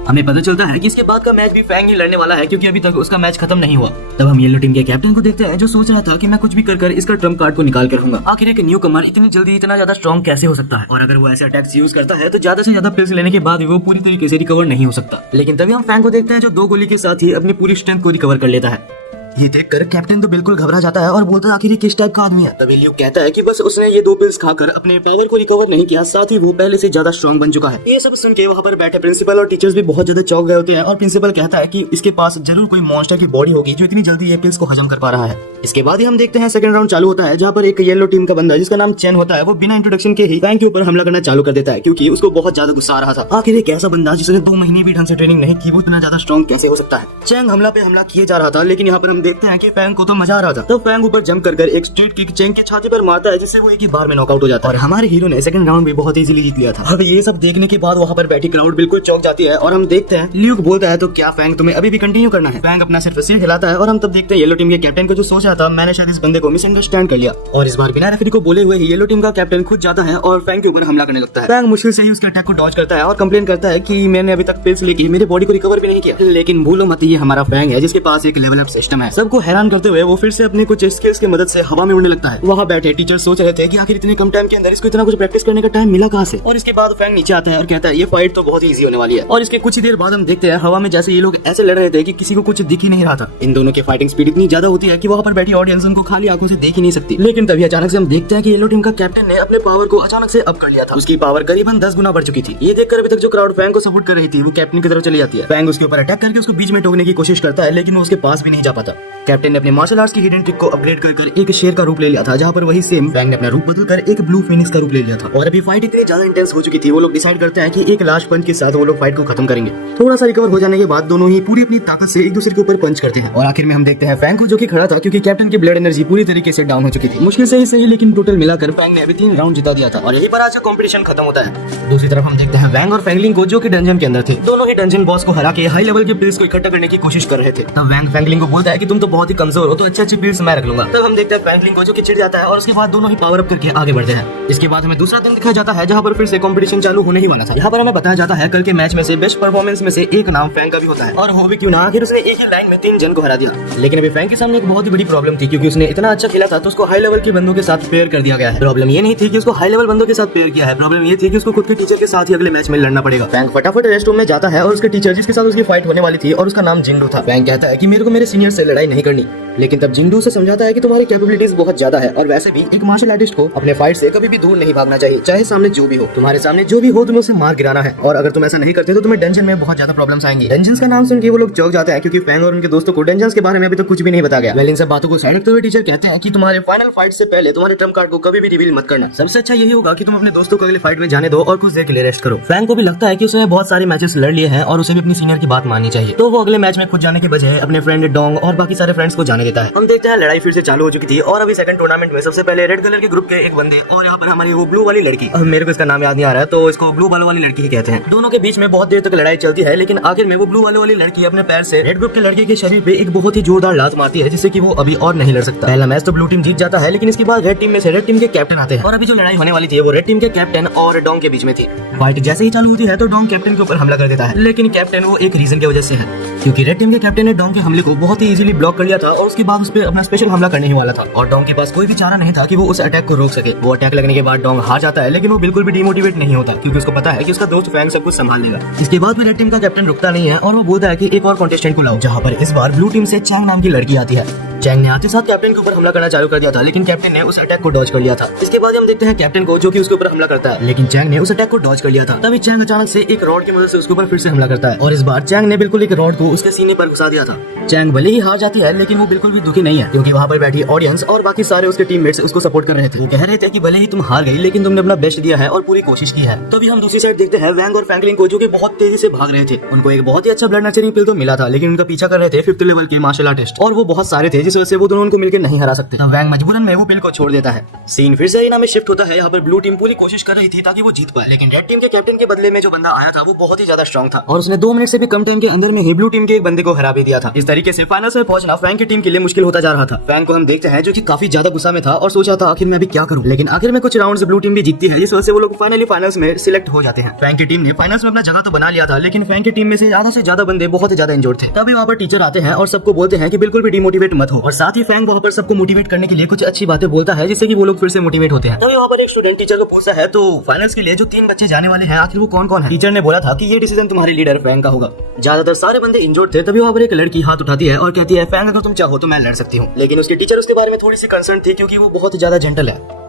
हमें पता चलता है कि इसके बाद का मैच भी फैंग ही लड़ने वाला है क्योंकि अभी तक उसका मैच खत्म नहीं हुआ। तब हम येलो टीम के कैप्टन को देखते हैं जो सोच रहा था कि मैं कुछ भी कर इसका ट्रम्प कार्ड को निकाल कर रहूंगा। आखिर एक न्यू कमर इतनी जल्दी इतना ज्यादा स्ट्रॉन्ग कैसे हो सकता है और अगर वो ऐसे अटैक्स यूज करता है तो ज्यादा से ज्यादा पिल्स लेने के बाद भी वो पूरी तरीके से रिकवर नहीं हो सकता। लेकिन तभी हम फैंग को देखते हैं जो 2 गोली के साथ ही अपनी पूरी स्ट्रेंथ को रिकवर कर लेता है। ये देखकर कैप्टन तो बिल्कुल घबरा जाता है और बोलता है आखिर ये किस टाइप का आदमी है। तभी ल्यूक कहता है कि बस उसने ये 2 पिल्स खाकर अपने पावर को रिकवर नहीं किया, साथ ही वो पहले से ज्यादा स्ट्रॉन्ग बन चुका है। ये सब सुन के वहाँ पर बैठे प्रिंसिपल और टीचर्स भी बहुत ज्यादा चौंक गए होते हैं और प्रिंसिपल कहता है कि इसके पास जरूर कोई मॉन्स्टर की बॉडी होगी जो इतनी जल्दी ये पिल्स को हजम कर पा रहा है। इसके बाद ही हम देखते हैं सेकंड राउंड चालू होता है जहाँ पर एक येलो टीम का बंदा जिसका नाम चैन होता है वो बिना इंट्रोडक्शन के ही फैंग के ऊपर हमला करना चालू कर देता है क्योंकि उसको बहुत ज्यादा गुस्सा आ रहा था। आखिर एक ऐसा बंदा जिसने 2 महीने भी ढंग से ट्रेनिंग नहीं की वो इतना ज्यादा स्ट्रॉन्ग कैसे हो सकता है। चैंग हमला पे हमला किए जा रहा था लेकिन यहाँ पर हम देखते हैं कि फैंग को तो मजा आ रहा था। तब फैंग ऊपर जंप कर एक स्ट्रेट किक चैंग की छाती पर मारता है जिससे वो एक ही बार में नॉकआउट हो जाता है और हमारे हीरो ने सेकंड राउंड भी बहुत इजीली जीत लिया था। अब ये सब देखने के बाद वहाँ पर बैठी क्राउड बिल्कुल चौंक जाती है और हम देखते हैं ल्यूक बोलता है तो क्या फैंग तुम्हें अभी भी कंटिन्यू करना है। फैंग अपना सिर्फ सिर हिलाता है और हम तब देखते हैं येलो टीम के कैप्टन को जो सोच रहा था मैंने शायद इस बंदे को मिसअंडरस्टैंड कर लिया और इस बार बिना रेफरी को बोले हुए येलो टीम का कैप्टन खुद जाता है और फैंग के ऊपर हमला करने लगता है। फैंग मुश्किल से ही उसके अटैक को डॉज करता है और कंप्लेन करता है कि मैंने अभी तक पिल्स लेके मेरी बॉडी को रिकवर भी नहीं किया। लेकिन भूलो मत ये हमारा फैंग है जिसके पास एक लेवल अप सिस्टम है। सबको हैरान करते हुए वो फिर से अपने कुछ स्किल्स की मदद से हवा में उड़ने लगता है। वहाँ बैठे टीचर सोच रहे थे कि आखिर इतने कम टाइम के अंदर इसको इतना कुछ प्रैक्टिस करने का टाइम मिला कहाँ से। और इसके बाद फैंग नीचे आता है और कहता है ये फाइट तो बहुत ही इजी होने वाली है। और इसके कुछ ही देर बाद हम देखते हैं हवा में जैसे ये लोग ऐसे लड़ रहे थे कि किसी को कुछ दिख ही नहीं रहा था। इन दोनों की फाइटिंग स्पीड इतनी ज्यादा होती है कि वहाँ पर बैठी ऑडियंस उनको खाली आंखों से देख ही नहीं सकती। लेकिन तभी अचानक से हम देखते हैं कि येलो टीम का कैप्टन ने अपने पावर को अचानक से अप कर लिया था। उसकी पावर करीबन 10 गुना बढ़ चुकी थी। ये देखकर अभी तक जो क्राउड फैंग को सपोर्ट कर रही थी वो कैप्टन की तरफ चली जाती है। फैंग उसके ऊपर अटैक करके उसको बीच में टोकने की कोशिश करता है लेकिन वो उसके पास भी नहीं जा पाता। कैप्टन ने अपने मार्शल आर्ट्स की हिडन ट्रिक को अपग्रेड कर एक शेर का रूप ले लिया था जहाँ पर वही सेम फैंग ने अपना रूप बदलकर एक ब्लू फिनिक्स का रूप ले लिया था। और अभी फाइट इतनी ज्यादा इंटेंस हो चुकी थी वो लोग डिसाइड करते हैं कि एक लास्ट पंच के साथ वो लोग फाइट को खत्म करेंगे। थोड़ा सा रिकवर हो जाने के बाद दोनों ही पूरी अपनी ताकत से एक दूसरे के ऊपर पंच करते हैं और आखिर में हम देखते हैं फैंग को जो कि खड़ा था क्योंकि कैप्टन की ब्लड एनर्जी पूरी तरीके से डाउन हो चुकी थी। मुश्किल से ही सही लेकिन टोटल मिलाकर फैंग ने अभी 3 राउंड जिता दिया था और यही पर आज का कंपटीशन खत्म होता है। दूसरी तरफ हम देखते हैं वैंग और फैंगलिंग को जो कि डंजन के अंदर थे। दोनों ही डंजन बॉस को हरा के हाई लेवल के पिल्स को इकट्ठा करने की कोशिश कर रहे थे। तब वैंग फैंगलिंग को बोलता है कि तुम तो बहुत ही कमजोर हो तो अच्छे पिल्स मैं रख लूंगा। तब हम देखते हैं फैंगलिंग को जो कि चिढ़ जाता है और उसके बाद दोनों ही पावर अप करके आगे बढ़ते हैं। इसके बाद हमें दूसरा दिन दिखाया जाता है जहाँ पर फिर से कंपटीशन चालू होने ही वाला था। यहाँ पर हमें बताया जाता है कल के मैच में से बेस्ट परफॉर्मेंस में से एक नाम फैंग का भी होता है और हो भी क्यों ना आखिर उसने एक ही लाइन में 3 जन को हरा दिया। लेकिन अभी फैंग के सामने एक बहुत ही बड़ी प्रॉब्लम थी क्योंकि उसने इतना अच्छा खेला था तो उसको हाई लेवल के बंदों के साथ पेयर कर दिया गया है। प्रॉब्लम ये नहीं थी कि उसको हाई लेवल बंदों के साथ पेयर किया है, प्रॉब्लम ये थी कि उसको खुद के टीचर के साथ ही अगले मैच में लड़ना पड़ेगा। फैंग फटाफट रेस्ट रूम में जाता है और उसके टीचर जिसके साथ उसकी फाइट होने वाली थी और उसका नाम जिंगडू था। फैंग कहता है कि मेरे को मेरे सीनियर से लड़ाई नहीं करनी, लेकिन तब जिंगडू से समझाता है कि तुम्हारी कैपेबिलिटीज बहुत ज्यादा है और वैसे भी एक मार्शल आर्टिस्ट को अपने फाइट से कभी भी दूर नहीं भागना चाहिए, चाहे सामने जो भी हो। तुम्हारे सामने जो भी हो तुम्हें उसे मार गिराना है और अगर तुम ऐसा नहीं करते तो तुम्हें डंजन में बहुत ज्यादा प्रॉब्लम्स आएंगी। डंजन्स का नाम सुन के वो लोग चौंक जाते हैं क्योंकि फैंग और उनके दोस्तों को डंजन्स के बारे में अभी तक कुछ भी नहीं बताया गया। वेल इन सब बातों को साइड रखते हुए टीचर कहते हैं कि तुम्हारे फाइनल फाइट से पहले तुम्हारे ट्रम्प कार्ड को कभी भी रिवील मत करना। सबसे अच्छा यही होगा कि तुम अपने दोस्तों को अगले फाइट में जाने दो और कुछ देर के लिए रेस्ट करो। फैंग को भी लगता है कि उसने बहुत सारे मैचेस लड़ लिए हैं और उसे भी अपनी सीनियर की बात माननी चाहिए, तो वो अगले मैच में खुद जाने के बजाय अपने फ्रेंड डोंग और बाकी सारे फ्रेंड्स को जाने देता है। हम देखते हैं लड़ाई फिर से चालू हो चुकी थी और अभी सेकंड टूर्नामेंट में सबसे पहले रेड कलर के ग्रुप के एक बंदे और यहाँ पर हमारी वो ब्लू वाली लड़की, मेरे को इसका नाम याद नहीं आ रहा है तो इसको ब्लू वालों वाली लड़की ही कहते हैं। दोनों के बीच में बहुत देर तक लड़ाई चलती है लेकिन आखिर में वो ब्लू वालों वाली लड़की अपने पैर से रेड ग्रुप के लड़के के शरीर पे एक बहुत ही जोरदार लात मारती है जिससे कि वो अभी और नहीं लड़ सकता। पहला मैच तो ब्लू टीम जीत जाता है लेकिन इसके बाद रेड टीम में से रेड टीम के कैप्टन आते हैं और अभी जो लड़ाई होने वाली थी वो रेड टीम के कैप्टन और डोंग के बीच में थी। फाइट जैसे ही चालू होती है तो डोंग कैप्टन के ऊपर हमला कर देता है, लेकिन कैप्टन वो एक रीजन की वजह से है क्योंकि रेड टीम के कैप्टन ने डोंग के हमले को बहुत ही इजीली ब्लॉक कर लिया था और उसके बाद उस पर अपना स्पेशल हमला करने ही वाला था और डोंग के पास कोई भी चारा नहीं था कि वो उस अटैक को रोक सके। वो अटैक लगने के बाद डोंग हार जाता है लेकिन वो बिल्कुल भी डिमोटिवेट नहीं होता क्योंकि उसको पता है कि उसका दोस्त फैंग सब कुछ संभाल लेगा। इसके बाद में रेड टीम का कैप्टन रुकता नहीं है और वो बोलता है कि एक और कॉन्टेस्टेंट को लाओ, जहाँ पर इस बार ब्लू टीम से चैंग नाम की लड़की आती है। चैंग ने आते साथ कैप्टन के ऊपर हमला करना चालू कर दिया था, लेकिन कैप्टन ने उस अटैक को डॉज कर लिया था। इसके बाद हम देखते हैं कैप्टन को जो कि उसके ऊपर हमला करता है, लेकिन चैंग ने उस अटैक को डॉज कर लिया था। तभी चैंग अचानक से एक रॉड की मदद से उसके ऊपर फिर से हमला करता है और इस बार चैंग ने बिल्कुल एक रॉड को उसके सीने पर घुसा दिया था। चैंग भले ही हार जाती है, लेकिन वो बिल्कुल भी दुखी नहीं है, क्योंकि वहाँ पर बैठी ऑडियंस और बाकी सारे उसके टीममेट्स उसको सपोर्ट कर रहे थे। वो कह रहे थे कि भले ही तुम हार गई, लेकिन तुमने अपना बेस्ट दिया है और पूरी कोशिश की है। तभी हम दूसरी साइड देखते हैं वैंग और फ्रैंकलिन को, जो कि बहुत तेजी से भाग रहे थे। उनको एक बहुत ही अच्छा ब्लड नर्चरिंग पिल तो मिला था, लेकिन उनका पीछा कर रहे थे 5th लेवल के मार्शल आर्टिस्ट और वो बहुत सारे थे, जिस वजह से वो दोनों उनको मिलकर नहीं हरा सकते। तब वैंग मजबूरन में वो पिल को छोड़ देता है। सीन फिर से अरीना में शिफ्ट होता है। यहाँ पर ब्लू टीम पूरी कोशिश कर रही थी ताकि वो जीत पाए, लेकिन रेड टीम के कैप्टन के बदले में जो बंदा आया था वो बहुत ही ज्यादा स्ट्रॉन्ग था और उसने 2 मिनट से भी कम टाइम के अंदर में ही ब्लू टीम के एक बंदे को हरा भी दिया था। इस तरीके से फाइनल्स में पहुंचना फैंग की टीम के लिए मुश्किल होता जा रहा था। फैंग को हम देखते हैं जो कि काफी ज्यादा गुस्सा में था और सोचा था आखिर मैं अभी क्या करूं, लेकिन आखिर में कुछ राउंड्स ब्लू टीम भी जीतती है, जिस वजह से वो लोग फाइनली फाइनल्स में सिलेक्ट हो जाते हैं। फैंग की टीम ने फाइनल्स में अपना जगह तो बना लिया था, लेकिन फैंग की टीम में से ज्यादा बंदे बहुत ज्यादा इंजर्ड थे। तभी वहाँ पर टीचर आते हैं और सबको बोलते हैं कि बिल्कुल भी डिमोटिवेट मत हो, और साथ ही फैंग वहाँ पर सबको मोटिवेट करने के लिए कुछ अच्छी बातें बोलता है, जिससे कि वो लोग फिर से मोटिवेट होते हैं। तभी वहाँ पर एक स्टूडेंट टीचर को पूछता है तो फाइनल्स के लिए जो 3 बच्चे जाने वाले हैं आखिर वो कौन है। टीचर ने बोला था कि ये डिसीजन तुम्हारे लीडर फैंग का होगा। ज्यादातर सारे बंदे इंजर्ड थे। तभी वहाँ पर एक लड़की हाथ उठाती है और कहती है फैंग अगर तुम चाहो तो मैं लड़ सकती हूँ, लेकिन उसकी टीचर उसके बारे में थोड़ी सी कंसर्न थी, क्योंकि वो बहुत ज्यादा जेंटल है।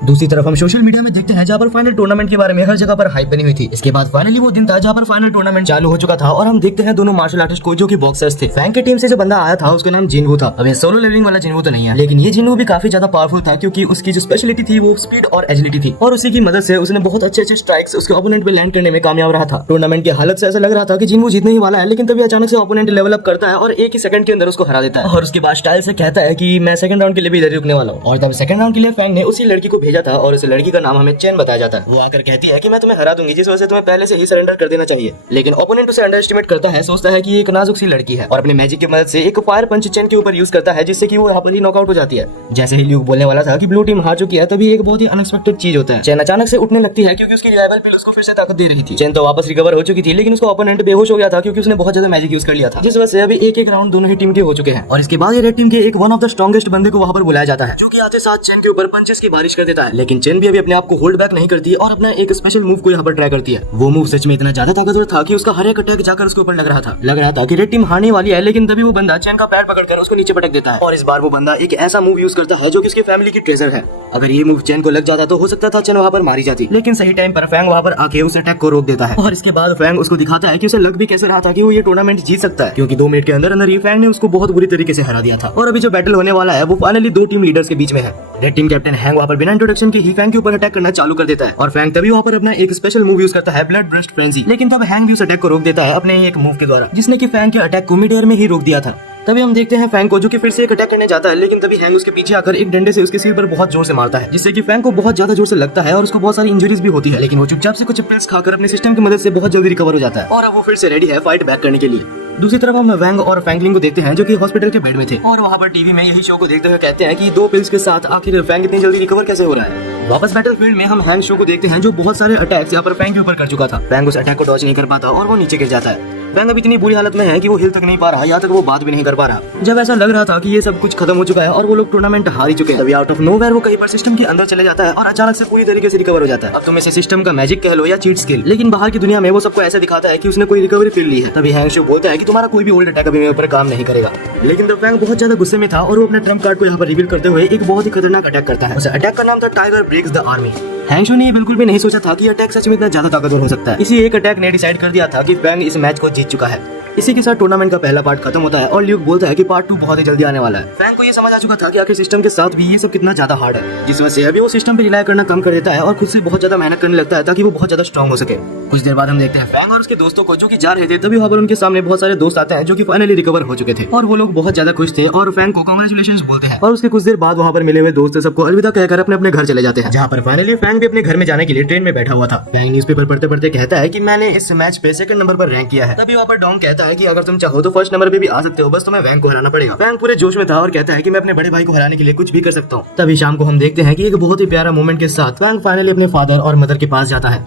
दूसरी तरफ हम सोशल मीडिया में देखते हैं जहाँ पर फाइनल टूर्नामेंट के बारे में हर जगह पर हाइप बनी हुई थी। इसके बाद फाइनली वो दिन था जहाँ पर फाइनल टूर्नामेंट चालू हो चुका था और हम देखते हैं दोनों मार्शल आर्टिस्ट को जो कि बॉक्सर्स थे। फैंग की टीम से जो बंदा आया था उसका नाम जिनवू था। अब ये सोलो लेवलिंग वाला जिनवू तो नहीं है, लेकिन ये जिनवू भी काफी ज्यादा पावरफुल था, क्योंकि उसकी जो स्पेशलिटी थी वो स्पीड और एजिलिटी थी और उसी की मदद से उसने बहुत अच्छे स्ट्राइक्स उसके ओपोनेंट पे लैंड करने में कामयाब रहा था। टूर्नामेंट की हालत से ऐसा लग रहा था कि जिनवू जीतने ही वाला है, लेकिन तभी अचानक से ओपोनेंट लेवल अप करता है और एक ही सेकंड के अंदर उसको हरा देता है और उसके बाद स्टाइल से कहता है कि मैं सेकंड राउंड के लिए भी इधर रुकने वाला हूँ। और तब सेकंड राउंड के लिए फैंग ने उसी लड़की को भेजा था और उस लड़की का नाम हमें चेन बताया जाता है। वो आकर कहती है कि मैं तुम्हें हरा दूंगी, जिस वजह से तुम्हें पहले से ही सरेंडर कर देना चाहिए, लेकिन ओपोनेंट उसे अंडर एस्टिमेट करता है, सोचता है कि ये एक नाजुक सी लड़की है और अपने मैजिक की मदद से एक फायर पंच चेन के ऊपर यूज करता है, जिससे कि वो यहाँ पर ही नॉकआउट हो जाती है। जैसे ही ल्यूक बोलने वाला था कि ब्लू टीम हार चुकी है, तभी एक बहुत ही अनएक्सपेक्टेड चीज होता है। चेन अचानक से उठने लगती है क्योंकि उसकी रिवाइवल पिल उसको फिर से ताकत दे रही थी। चेन तो वापस रिकवर हो चुकी थी, लेकिन उसका ओपोनेंट बेहोश हो गया था क्योंकि उसने बहुत ज्यादा मैजिक यूज कर लिया था, जिस वजह से अभी एक राउंड दोनों ही टीम के हो चुके हैं। और इसके बाद ये रेड टीम के एक वन ऑफ द स्ट्रॉन्गेस्ट बंदे को वहाँ पर बुलाया जाता है, जो कि आते साथ चेन के ऊपर पंचेस की बारिश कर देता है, लेकिन चेन भी अभी अपने आप को होल्ड बैक नहीं करती और अपना एक स्पेशल मूव को यहाँ पर ट्राई करती है। वो मूव सच में इतना ज्यादा ताकतवर था कि उसका हर एक अटैक जाकर उसके ऊपर लग रहा था कि रेड टीम हारने वाली है, लेकिन तभी वो बंदा चैन का पैर पकड़कर उसको नीचे पटक देता है और इस बार वो बंदा एक ऐसा मूव यूज करता है जो कि उसकी फैमिली की ट्रेजर है। अगर ये मूव चैन को लग जाता तो हो सकता था चैन वहाँ पर मारी जाती, लेकिन सही टाइम पर फैंग वहाँ पर आके उस अटैक को रोक देता है और इसके बाद फैंग उसको दिखाता है कि उसे लग भी कैसे रहा था कि वो ये टूर्नामेंट जीत सकता है, क्योंकि 2 मिनट के अंदर अंदर ही फैंग ने उसको बहुत बुरी तरीके से हरा दिया था। और अभी जो बैटल होने वाला है वो फाइनली 2 टीम लीडर्स के बीच में है। रेड टीम कैप्टन हैंग वहाँ पर बिना इंट्रोडक्शन के ही फैंग के ऊपर अटैक करना चालू कर देता है और फैंग तभी वहाँ पर अपना एक स्पेशल मूव यूज करता है, ब्लड ब्रस्ट फ्रेंजी, लेकिन तब हैंग भी उस अटैक को रोक देता है अपने ही एक मूव के द्वारा, जिसने कि फैंग के अटैक को मिड एयर में ही रोक दिया था। तभी हम देखते हैं फैंग को जो कि फिर से एक अटैक करने जाता है, लेकिन तभी हैंग उसके पीछे आकर एक डंडे से उसके सिर पर बहुत जोर से मारता है, जिससे कि फैंग को बहुत ज्यादा जोर से लगता है और उसको बहुत सारी इंजरीज भी होती है, लेकिन वो चुपचाप से कुछ पिल्स खाकर अपने सिस्टम की मदद से बहुत जल्दी रिकवर हो जाता है और अब वो फिर से रेडी है फाइट बैक करने के लिए। दूसरी तरफ हम वैंग और फैंगलिंग को देखते हैं जो कि हॉस्पिटल के बेड में थे और वहाँ पर टीवी में यही शो को देखते हुए कहते हैं कि 2 पिल्स के साथ आखिर फैंग इतनी जल्दी रिकवर कैसे हो रहा है। वापस बैटलफील्ड में हम हैंग शो को देखते हैं जो बहुत सारे अटैक्स यहाँ पर फैंग के ऊपर कर चुका था। फैंग उस अटैक को डॉज नहीं कर पाता और वो नीचे गिर जाता है। फैंग अभी इतनी बुरी हालत में है कि वो हिल तक नहीं पा रहा, यहाँ तक वो बात भी नहीं कर पा रहा। जब ऐसा लग रहा था कि ये सब कुछ खत्म हो चुका है और वो लोग टूर्नामेंट हार ही चुके हैं, तभी आउट ऑफ नोवेयर वो कहीं पर सिस्टम के अंदर चले जाता है और अचानक से पूरी तरीके से रिकवर हो जाता है। अब तुम इसे सिस्टम का मैजिक कह लो या चीट स्किल, लेकिन बाहर की दुनिया में वो सबको ऐसा दिखाता है कि उसने कोई रिकवरी फील ली है। तभी हैंग शो बोलता है कि तुम्हारा कोई भी ओल्ड अटैक अभी मेरे ऊपर काम नहीं करेगा, लेकिन तब फैंग बहुत ज्यादा गुस्से में था और वो अपने ट्रम्प कार्ड को यहाँ पर रिवील करते हुए एक बहुत ही खतरनाक अटैक करता है। उस अटैक का नाम था टाइगर ब्रेक्स द आर्मी। हैंग शो ने बिल्कुल भी नहीं सोचा था कि अटैक सच में इतना ज्यादा ताकतवर हो सकता है। इसी एक अटैक ने डिसाइड कर दिया था कि फैंग इस मैच को जीत चुका है। इसी के साथ टूर्नामेंट का पहला पार्ट खत्म होता है और ल्यूक बोलता है कि पार्ट 2 बहुत ही जल्दी आने वाला है। फैंग को ये समझ आ चुका था कि आखिर सिस्टम के साथ भी ये सब कितना ज्यादा हार्ड है, जिस वजह से अभी वो सिस्टम पे रिलाय करना कम कर देता है और खुद से बहुत ज्यादा मेहनत करने लगता है ताकि वो बहुत ज्यादा स्ट्रॉन्ग हो सके। कुछ देर बाद हम देखते हैं फैंग और उसके दोस्तों को जो कि जा रहे थे, तभी वहाँ पर उनके सामने बहुत सारे दोस्त आते हैं जो कि फाइनली रिकवर हो चुके थे और वो लोग बहुत ज्यादा खुश थे और फैंग को कांग्रेचुलेशंस बोलते हैं। और उसके कुछ देर बाद वहाँ पर मिले हुए दोस्त सबको अलविदा कहकर अपने अपने घर चले जाते हैं, जहाँ पर फाइनली फैंग भी अपने घर में जाने के लिए ट्रेन में बैठा हुआ था। फैंग न्यूज़पेपर पढ़ते पढ़ते कहता है कि मैंने इस मैच पे 2nd नंबर पर रैंक किया है। तभी वहाँ पर डॉन कहता है कि अगर तुम चाहो तो 1st नंबर पे भी आ सकते हो, बस तुम्हें वैंग को हराना पड़ेगा। फैंग पूरे जोश में था और कहता है कि मैं अपने बड़े भाई को हराने के लिए कुछ भी कर सकता हूँ। तभी शाम को हम देखते हैं कि एक बहुत ही प्यारा मोमेंट के साथ फैंग फाइनली अपने फादर और मदर के पास जाता है।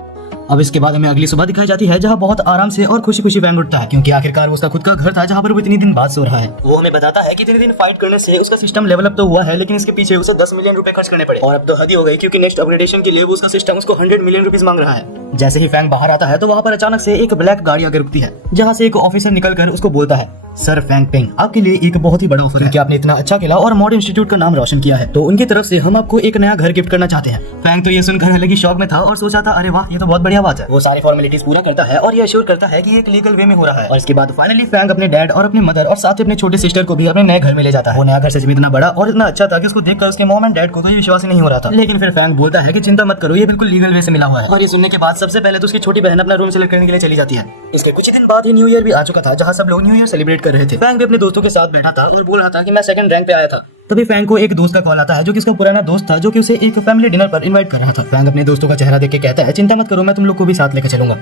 अब इसके बाद हमें अगली सुबह दिखाई जाती है जहाँ बहुत आराम से और खुशी खुशी फैंग उठता है, क्योंकि आखिरकार उसका खुद का घर था जहाँ पर वो इतनी दिन बाद सो रहा है। वो हमें बताता है कि इतने दिन फाइट करने से उसका सिस्टम लेवल अप तो हुआ है, लेकिन इसके पीछे उसे 10 मिलियन रुपए खर्च करने पड़े और अब तो हद ही हो गई, क्योंकि नेक्स्ट अपग्रेडेशन के लिए वो उसका सिस्टम उसको 100 मिलियन रुपीस मांग रहा है। जैसे ही फैंग बाहर आता है तो वहाँ पर अचानक से एक ब्लैक गाड़ी आकर रुकती है, जहाँ से एक ऑफिसर निकलकर उसको बोलता है सर फैंग पेंग, आपके लिए एक बहुत ही बड़ा ऑफर है कि आपने इतना अच्छा खेला और मॉड इंस्टीट्यूट का नाम रोशन किया है, तो उनकी तरफ से हम आपको एक नया घर गिफ्ट करना चाहते हैं। फैंग तो ये सुनकर अलग ही शौक में था और सोचा था अरे वाह ये तो बहुत बढ़िया बात है। वो सारी फॉर्मेलिटीज पूरा करता है और ये अश्योर करता है कि एक लीगल वे में हो रहा है। और इसके बाद फाइनली फैंग अपने डैड और अपनी मदर और साथ ही अपने छोटे सिस्टर को भी अपने नए घर में ले जाता है। वो नया घर सच में इतना बड़ा और इतना अच्छा था कि उसको देखकर उसके मॉम एंड डैड को तो ये विश्वास ही नहीं हो रहा था। लेकिन फिर फैंग बोलता है कि चिंता मत करो, ये बिल्कुल लीगल वे से मिला हुआ है। और ये सुनने के बाद सबसे पहले तो उसकी छोटी बहन अपना रूम सेलेक्ट करने के लिए चली जाती है। इसके कुछ दिन बाद ही न्यू ईयर भी आ चुका था, जहाँ सब लोग न्यू ईयर सेलिब्रेट कर रहे थे। फैंग भी अपने दोस्तों के साथ बैठा था और बोल रहा था कि मैं सेकंड रैंक पे आया था। तभी फैंग को एक दोस्त का कॉल आता है जो कि उसका पुराना दोस्त था, जो कि उसे एक फैमिली डिनर पर इनवाइट कर रहा था। फैंग अपने दोस्तों का चेहरा देख के कहता है चिंता मत करो, मैं तुम लोग को भी साथ लेकर चलूंगा।